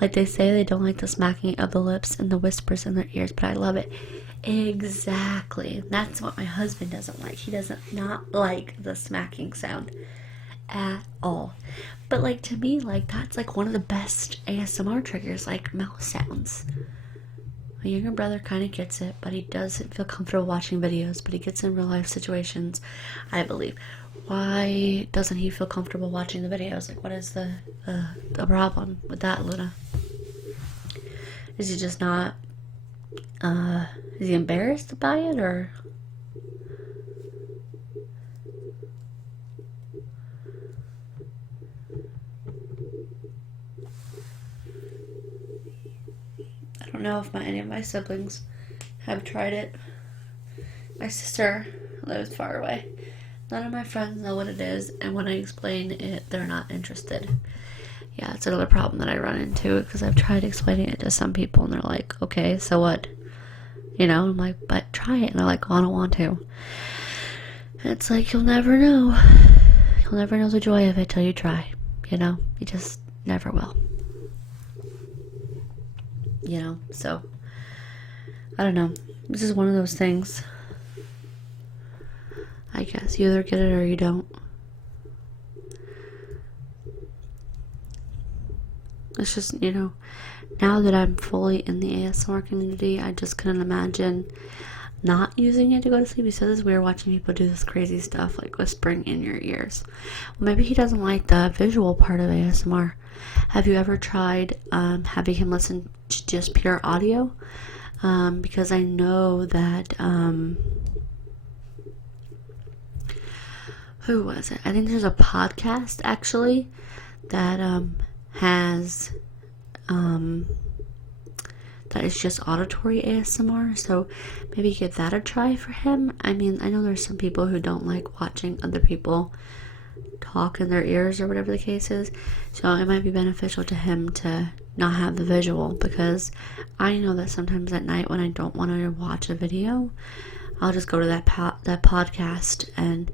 Like, they say they don't like the smacking of the lips and the whispers in their ears, but I love it. Exactly. That's what my husband doesn't like. He doesn't not like the smacking sound at all. But like, to me, like, that's like one of the best ASMR triggers, like mouth sounds. My younger brother kind of gets it, but he doesn't feel comfortable watching videos, but he gets in real life situations, I believe. Why doesn't he feel comfortable watching the videos? Like, what is the problem with that, Luna? Is he just not, is he embarrassed by it, or? I don't know if any of my siblings have tried it. My sister lives far away. None of my friends know what it is, and when I explain it, they're not interested. Yeah, it's another problem that I run into, because I've tried explaining it to some people, and they're like, okay, so what? You know, I'm like, but try it. And they're like, oh, I don't want to. And it's like, you'll never know. You'll never know the joy of it till you try. You know, you just never will. You know, so I don't know. This is one of those things. I guess you either get it or you don't. It's just, you know, now that I'm fully in the ASMR community, I just couldn't imagine not using it to go to sleep. He says it's weird watching people do this crazy stuff, like whispering in your ears. Well, maybe he doesn't like the visual part of ASMR. Have you ever tried having him listen to just pure audio? Because I know that, who was it? I think there's a podcast, actually, that has that is just auditory ASMR, so maybe give that a try for him. I mean, I know there's some people who don't like watching other people talk in their ears or whatever the case is, so it might be beneficial to him to not have the visual, because I know that sometimes at night when I don't want to watch a video, I'll just go to that podcast and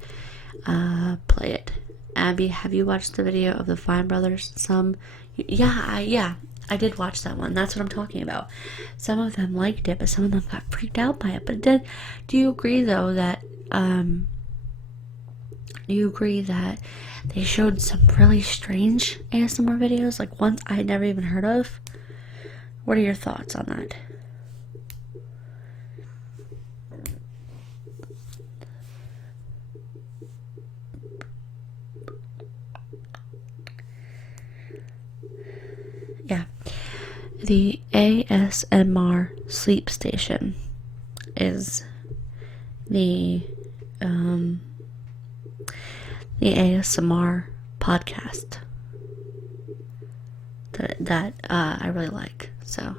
play it. Abby, have you watched the video of the Fine Brothers? Yeah, I did watch that one. That's what I'm talking about. Some of them liked it, but some of them got freaked out by it. But then, do you agree though that they showed some really strange ASMR videos, like ones I had never even heard of? What are your thoughts on that? Yeah. The ASMR Sleep Station is the ASMR podcast that I really like. So,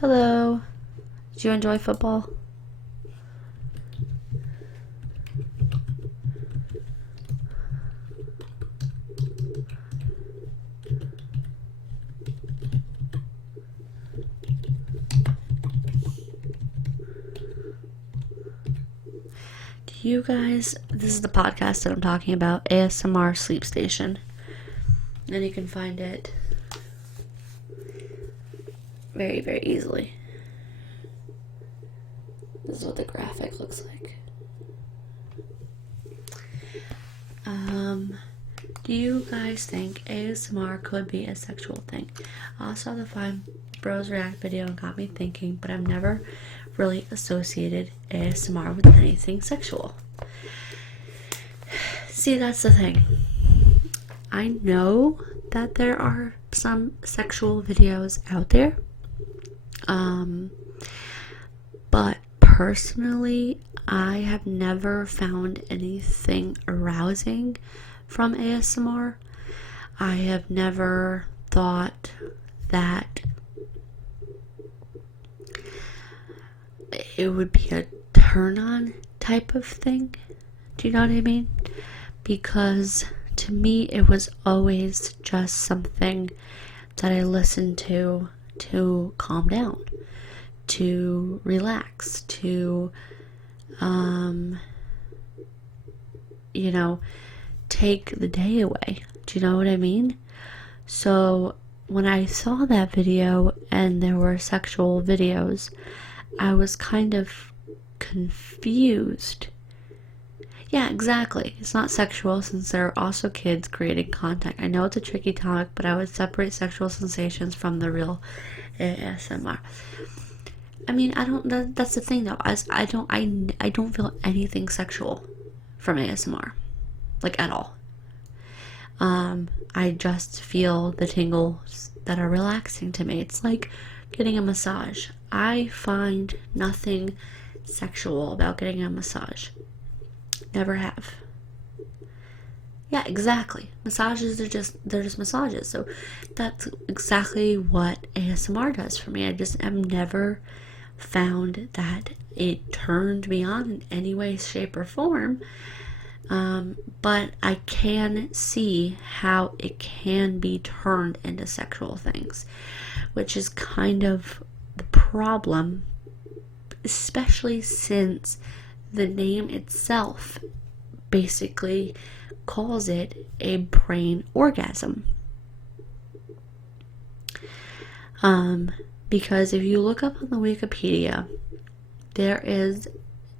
hello. Did you enjoy football? You guys, this is the podcast that I'm talking about, ASMR Sleep Station, and you can find it very, very easily. This is what the graphic looks like. Do you guys think ASMR could be a sexual thing? I also saw the Fine Bros React video and got me thinking, but I've never really associated ASMR with anything sexual. See, that's the thing. I know that there are some sexual videos out there, but personally, I have never found anything arousing from ASMR. I have never thought that it would be a turn on type of thing. Do you know what I mean? Because to me, it was always just something that I listened to calm down, to relax, to, take the day away. Do you know what I mean? So when I saw that video and there were sexual videos, I was kind of confused. Yeah, exactly. It's not sexual since there are also kids creating content. I know it's a tricky topic, but I would separate sexual sensations from the real ASMR. I mean, that's the thing though. I don't feel anything sexual from ASMR, like at all. I just feel the tingles that are relaxing to me. It's like getting a massage. I find nothing sexual about getting a massage. Never have. Yeah, exactly. Massages are they're just massages. So that's exactly what ASMR does for me. I've never found that it turned me on in any way, shape, or form. But I can see how it can be turned into sexual things, which is kind of the problem, especially since the name itself basically calls it a brain orgasm. Because if you look up on the Wikipedia,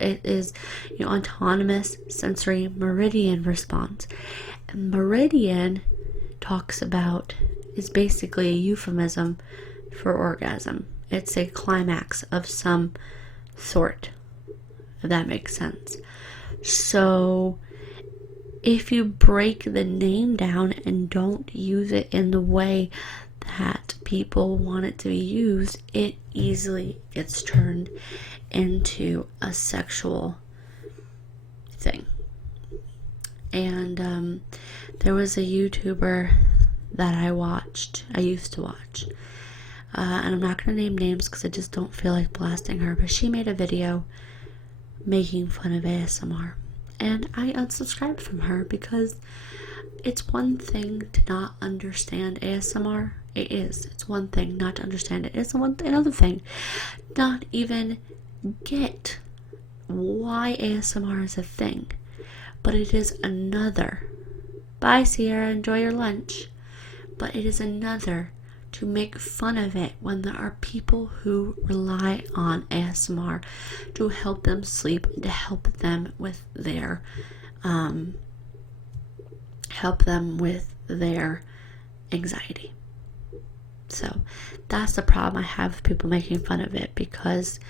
it is autonomous sensory meridian response. And meridian is basically a euphemism for orgasm. It's a climax of some sort, if that makes sense. So if you break the name down and don't use it in the way that people want it to be used, it easily gets turned into a sexual thing. And there was a YouTuber that I used to watch, and I'm not going to name names because I just don't feel like blasting her, but she made a video making fun of ASMR, and I unsubscribed from her because it's one thing to not understand ASMR. It's one thing not to understand it. It's another thing not even get why ASMR is a thing. But it is another. Bye, Sierra. Enjoy your lunch. But it is another to make fun of it when there are people who rely on ASMR to help them sleep and to help them with their anxiety. So that's the problem I have with people making fun of it, because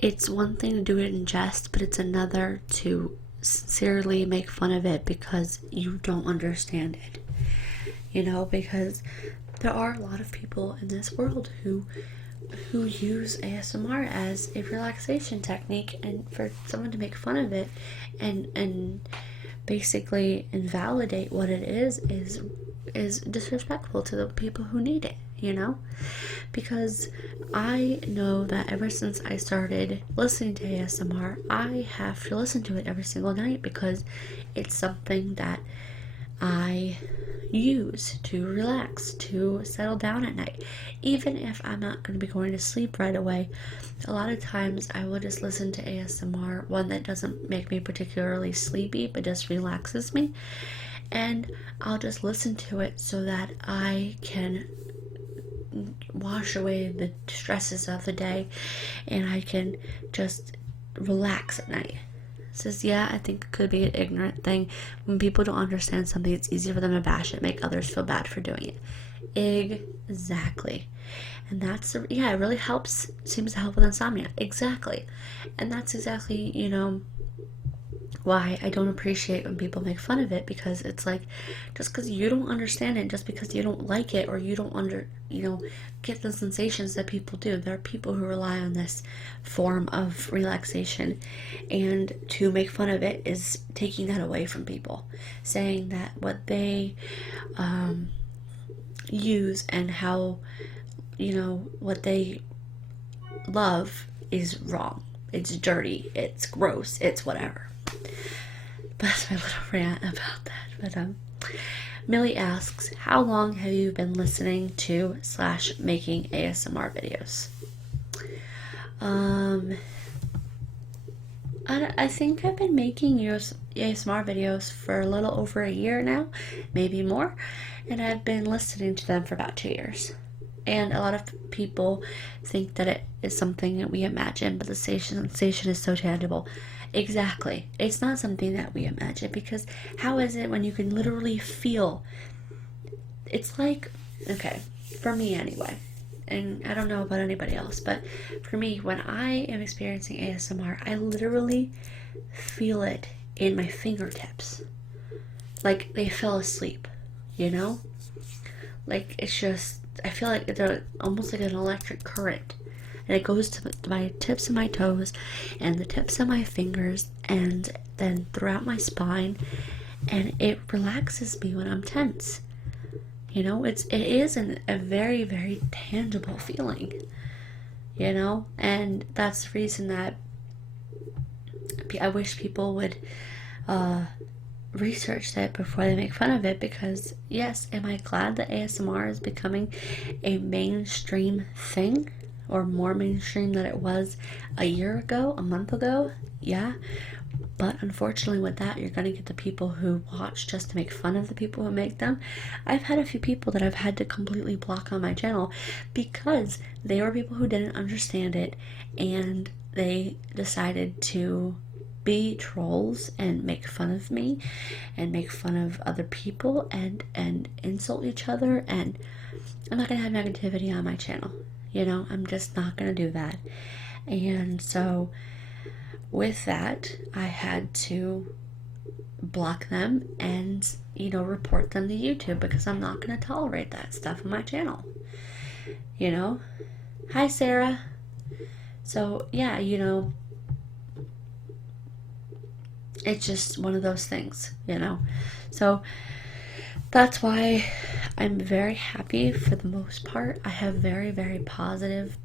it's one thing to do it in jest, but it's another to sincerely make fun of it because you don't understand it. Because there are a lot of people in this world who use ASMR as a relaxation technique, and for someone to make fun of it and basically invalidate what it is disrespectful to the people who need it, because I know that ever since I started listening to ASMR, I have to listen to it every single night because it's something that I use to relax, to settle down at night. Even if I'm not going to be going to sleep right away, a lot of times I will just listen to ASMR, one that doesn't make me particularly sleepy but just relaxes me, and I'll just listen to it so that I can wash away the stresses of the day and I can just relax at night. I think it could be an ignorant thing. When people don't understand something, it's easier for them to bash it, make others feel bad for doing it. Exactly. And that's, it really helps, seems to help with insomnia. Exactly. And that's exactly, why I don't appreciate when people make fun of it, because it's like, just because you don't understand it, just because you don't like it, or you don't get the sensations that people do. There are people who rely on this form of relaxation, and to make fun of it is taking that away from people, saying that what they use and how what they love is wrong. it's dirty, it's gross, it's whatever. But that's my little rant about that. But Millie asks, how long have you been listening to / making ASMR videos? I think I've been making ASMR videos for a little over a year now, maybe more, and I've been listening to them for about 2 years. And a lot of people think that it is something that we imagine, but the sensation is so tangible. Exactly. It's not something that we imagine, because how is it when you can literally feel? It's like, okay, for me anyway, and I don't know about anybody else, but for me, when I am experiencing ASMR, I literally feel it in my fingertips. Like they fell asleep, you know? Like it's just, I feel like they're almost like an electric current. And it goes to my tips of my toes and the tips of my fingers and then throughout my spine. And it relaxes me when I'm tense. You know, it is a very, very tangible feeling. You know? And that's the reason that I wish people would research that before they make fun of it, because yes, am I glad that ASMR is becoming a mainstream thing, or more mainstream than it was a year ago, a month ago? Yeah, but unfortunately with that, you're going to get the people who watch just to make fun of the people who make them. I've had a few people that I've had to completely block on my channel because they were people who didn't understand it, and they decided to be trolls and make fun of me and make fun of other people and insult each other. And I'm not gonna have negativity on my channel, you know. I'm just not gonna do that. And so with that, I had to block them and, you know, report them to YouTube, because I'm not gonna tolerate that stuff on my channel, you know. Hi Sarah. So yeah, you know, it's just one of those things, you know. So that's why I'm very happy for the most part. I have very, very positive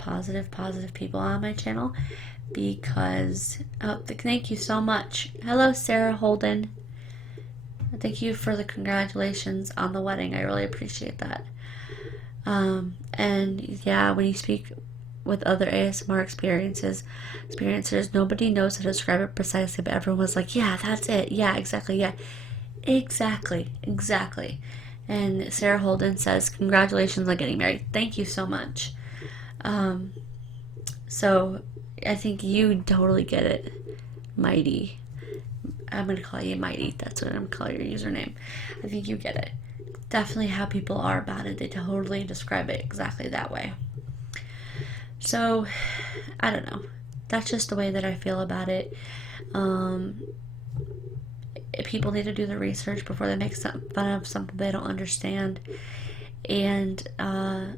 people on my channel, because thank you so much. Hello Sarah Holden. Thank you for the congratulations on the wedding. I really appreciate that. And yeah, when you speak with other ASMR experiencers, nobody knows how to describe it precisely, but everyone was like, yeah, that's it. Yeah, exactly. Yeah, exactly. And Sarah Holden says, congratulations on getting married. Thank you so much. So I think you totally get it, Mighty. I'm going to call you Mighty. That's what I'm going to call your username. I think you get it. Definitely how people are about it. They totally describe it exactly that way. So, I don't know. That's just the way that I feel about it. People need to do the research before they make fun of something they don't understand. And I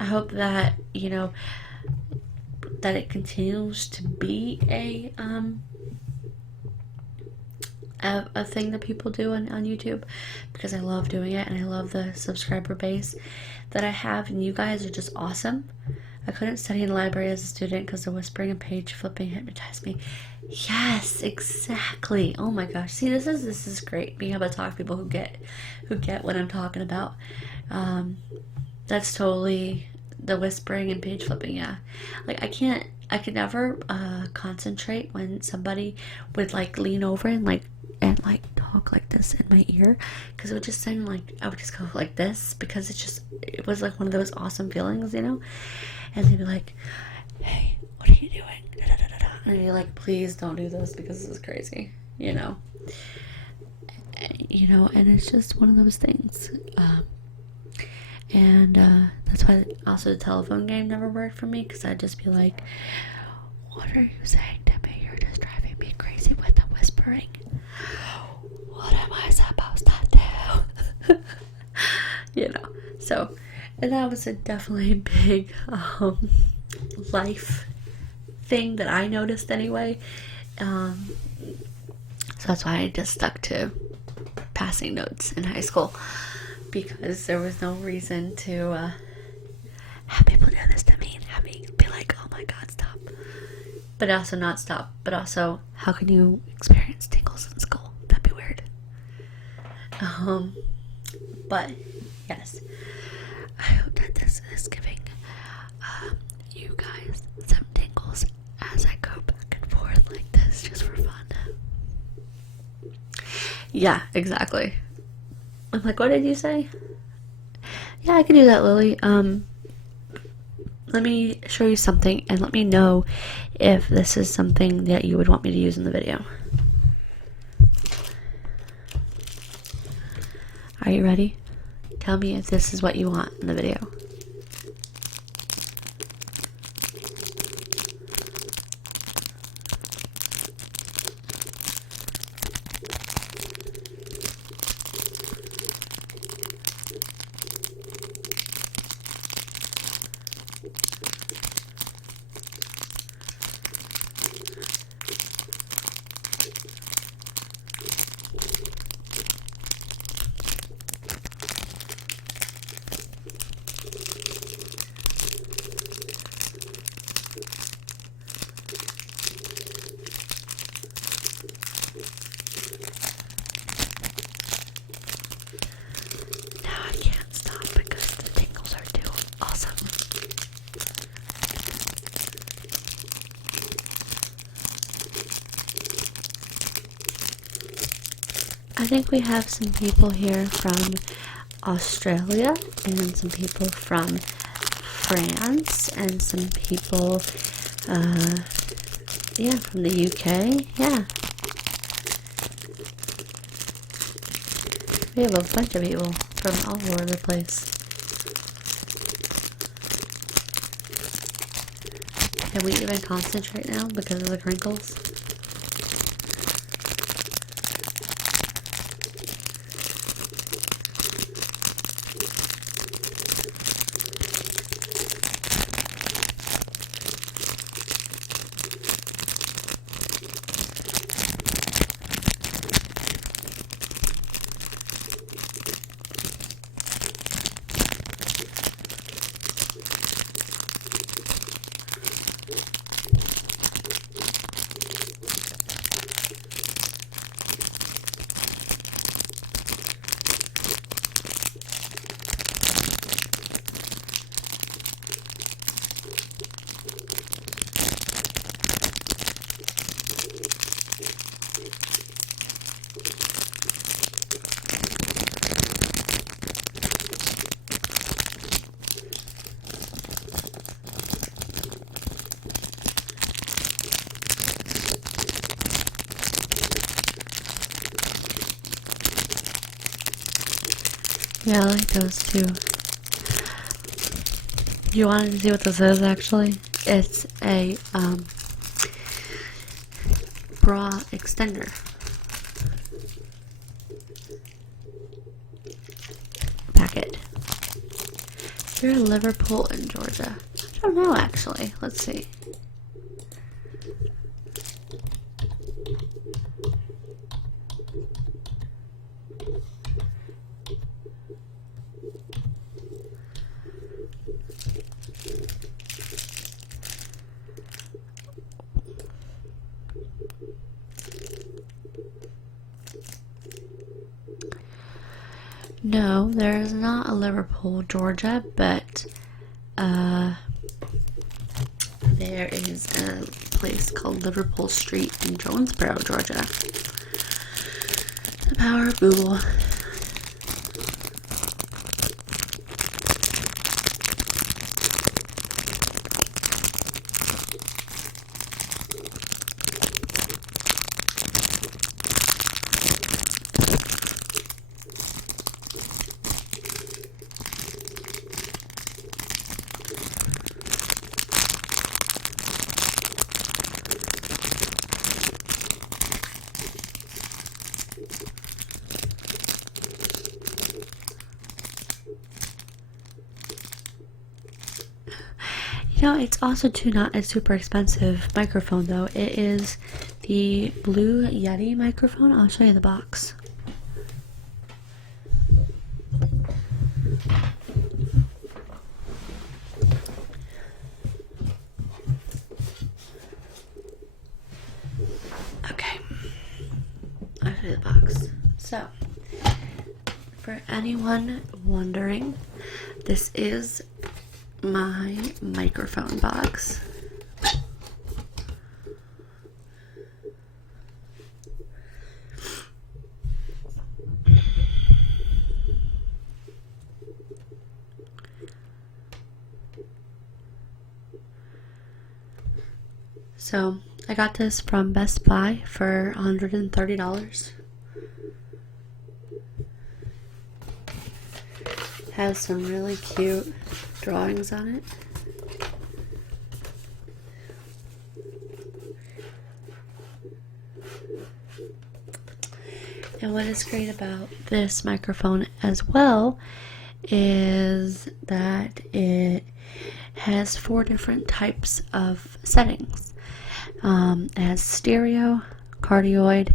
hope that, you know, that it continues to be a thing that people do on YouTube, because I love doing it and I love the subscriber base that I have, and you guys are just awesome. I couldn't study in the library as a student because the whispering and page flipping hypnotized me. Yes, exactly. Oh my gosh. See, this is great, being able to talk to people who get what I'm talking about. That's totally the whispering and page flipping. Yeah, like I could never concentrate when somebody would like lean over and talk like this in my ear, because it would just sound like I would just go like this, because it was like one of those awesome feelings, you know. And they'd be like, hey, what are you doing? Da, da, da, da, da. And I'd be like, please don't do this, because this is crazy, you know. And it's just one of those things. That's why also the telephone game never worked for me, because I'd just be like, what are you saying to me? You're just driving me crazy with the whispering. What am I supposed to do? You know. So, and that was a definitely big life thing that I noticed anyway. So that's why I just stuck to passing notes in high school, because there was no reason to have people do this to me and have me be like, oh my god, stop. but also not stop. But also, how can you experience tingles in school? That'd be weird. But yes, I hope that this is giving you guys some tingles as I go back and forth like this, just for fun. Yeah, exactly. I'm like, what did you say? Yeah, I can do that, Lily. Let me show you something and let me know if this is something that you would want me to use in the video. Are you ready? Tell me if this is what you want in the video. I think we have some people here from Australia and some people from France and some people, yeah, from the UK. Yeah. We have a bunch of people from all over the place. Can we even concentrate now because of the crinkles? Yeah, I like those too. You wanted to see what this is actually? It's a bra extender. Packet. You're in Liverpool in Georgia. I don't know actually. Let's see. No, there is not a Liverpool, Georgia, but there is a place called Liverpool Street in Jonesboro, Georgia. The power of Google. You know, it's also too not a super expensive microphone though. It is the Blue Yeti microphone. I'll show you the box. out of the box. So, for anyone wondering, this is my microphone box. So, I got this from Best Buy for $130. Has some really cute drawings on it. And what is great about this microphone as well is that it has 4 different types of settings. It has stereo, cardioid,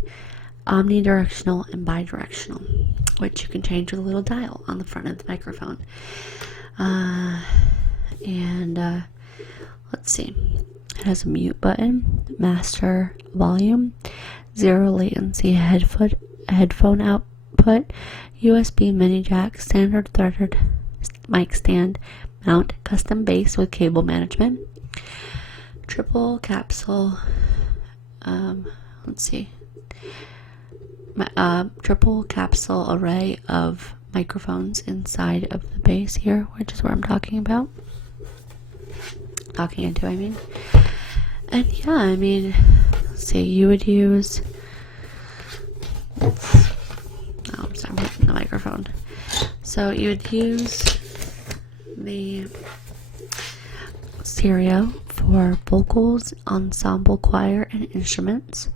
omnidirectional, and bidirectional, which you can change with a little dial on the front of the microphone. Let's see. It has a mute button, master volume, 0 latency headphone output, USB mini jack, standard threaded mic stand, mount, custom bass with cable management, triple capsule, triple capsule array of microphones inside of the base here, which is what I'm talking into, I mean. And yeah, I mean, let's see, you would use, I'm hitting the microphone. So you would use the stereo for vocals, ensemble, choir, and instruments.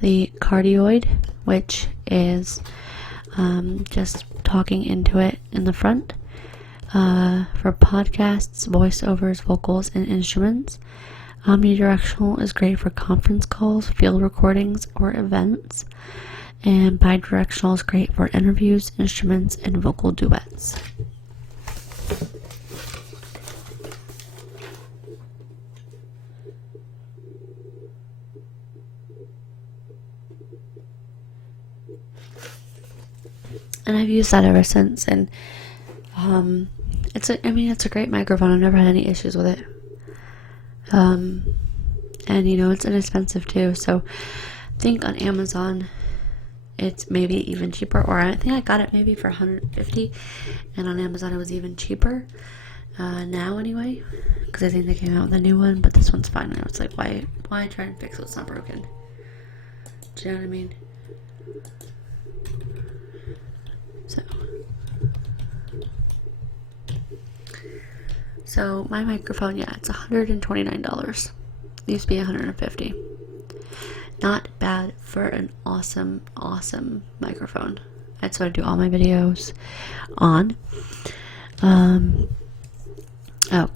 The cardioid, which is just talking into it in the front, for podcasts, voiceovers, vocals, and instruments. Omnidirectional is great for conference calls, field recordings, or events. And bidirectional is great for interviews, instruments, and vocal duets. And I've used that ever since, and it's a great microphone. I've never had any issues with it. And it's inexpensive too. So I think on Amazon it's maybe even cheaper, or I think I got it maybe for $150, and on Amazon it was even cheaper now anyway, because I think they came out with a new one. But this one's fine. And it's like, why try and fix what's not broken? Do you know what I mean? So my microphone, yeah, it's $129. It used to be $150. Not bad for an awesome microphone. That's what I do all my videos on.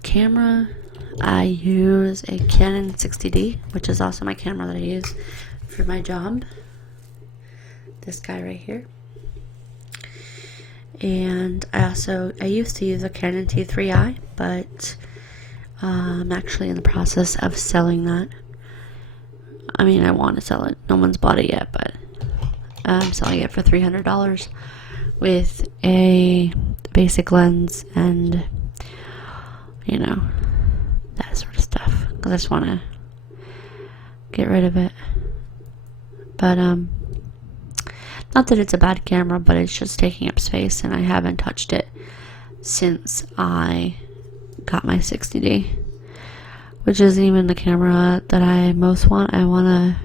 Camera. I use a Canon 60D, which is also my camera that I use for my job. This guy right here. And I used to use a Canon T3i, but I'm actually in the process of selling that. I mean, I want to sell it. No one's bought it yet, but I'm selling it for $300 with a basic lens and, that sort of stuff. Because I just want to get rid of it. But, not that it's a bad camera, but it's just taking up space, and I haven't touched it since I got my 60D, which isn't even the camera that I most want. I want a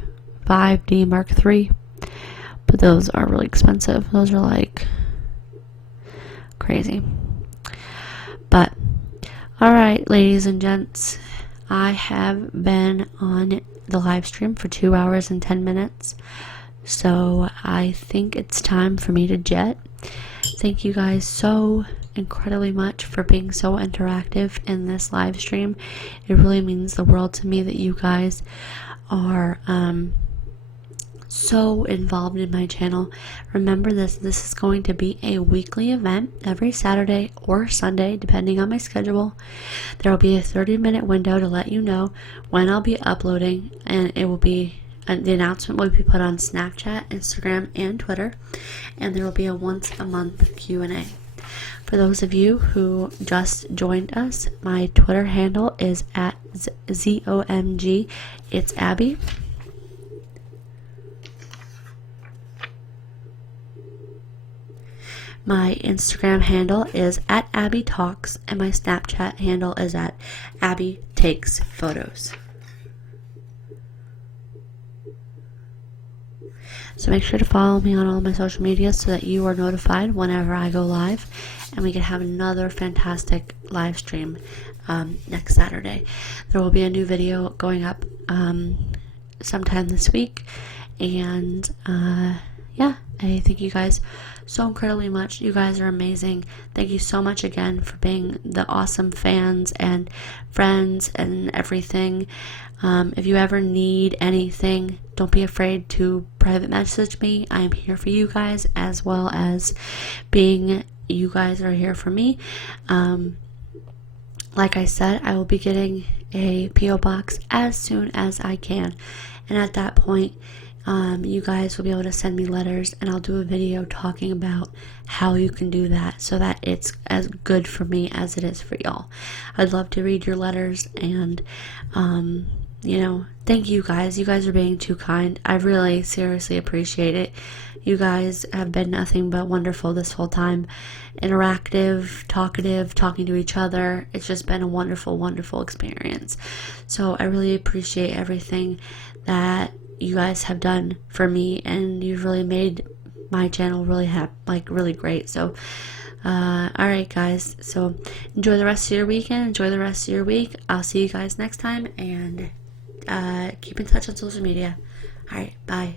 5D Mark III, but those are really expensive. Those are like crazy. But, alright, ladies and gents, I have been on the live stream for 2 hours and 10 minutes. So I think it's time for me to jet. Thank you guys so incredibly much for being so interactive in this live stream. It really means the world to me that you guys are so involved in my channel. Remember this is going to be a weekly event every Saturday or Sunday, depending on my schedule. There will be a 30-minute window to let you know when I'll be uploading, and it will be the announcement will be put on Snapchat, Instagram, and Twitter, and there will be a once a month Q&A. For those of you who just joined us, my Twitter handle is at ZOMG. It's Abby. My Instagram handle is at Abby Talks, and my Snapchat handle is at Abby Takes Photos. So make sure to follow me on all my social media so that you are notified whenever I go live, and we can have another fantastic live stream next Saturday. There will be a new video going up sometime this week, and yeah, I thank you guys so incredibly much. You guys are amazing. Thank you so much again for being the awesome fans and friends and everything. If you ever need anything, don't be afraid to private message me. I am here for you guys, as well as being you guys are here for me. Like I said, I will be getting a P.O. box as soon as I can, and at that point you guys will be able to send me letters, and I'll do a video talking about how you can do that so that it's as good for me as it is for y'all. I'd love to read your letters, and thank you guys. You guys are being too kind. I really seriously appreciate it. You guys have been nothing but wonderful this whole time. Interactive, talkative, talking to each other. It's just been a wonderful, wonderful experience. So I really appreciate everything that you guys have done for me, and you've really made my channel really really great. So alright guys, so enjoy the rest of your weekend, enjoy the rest of your week. I'll see you guys next time, and keep in touch on social media. Alright, bye.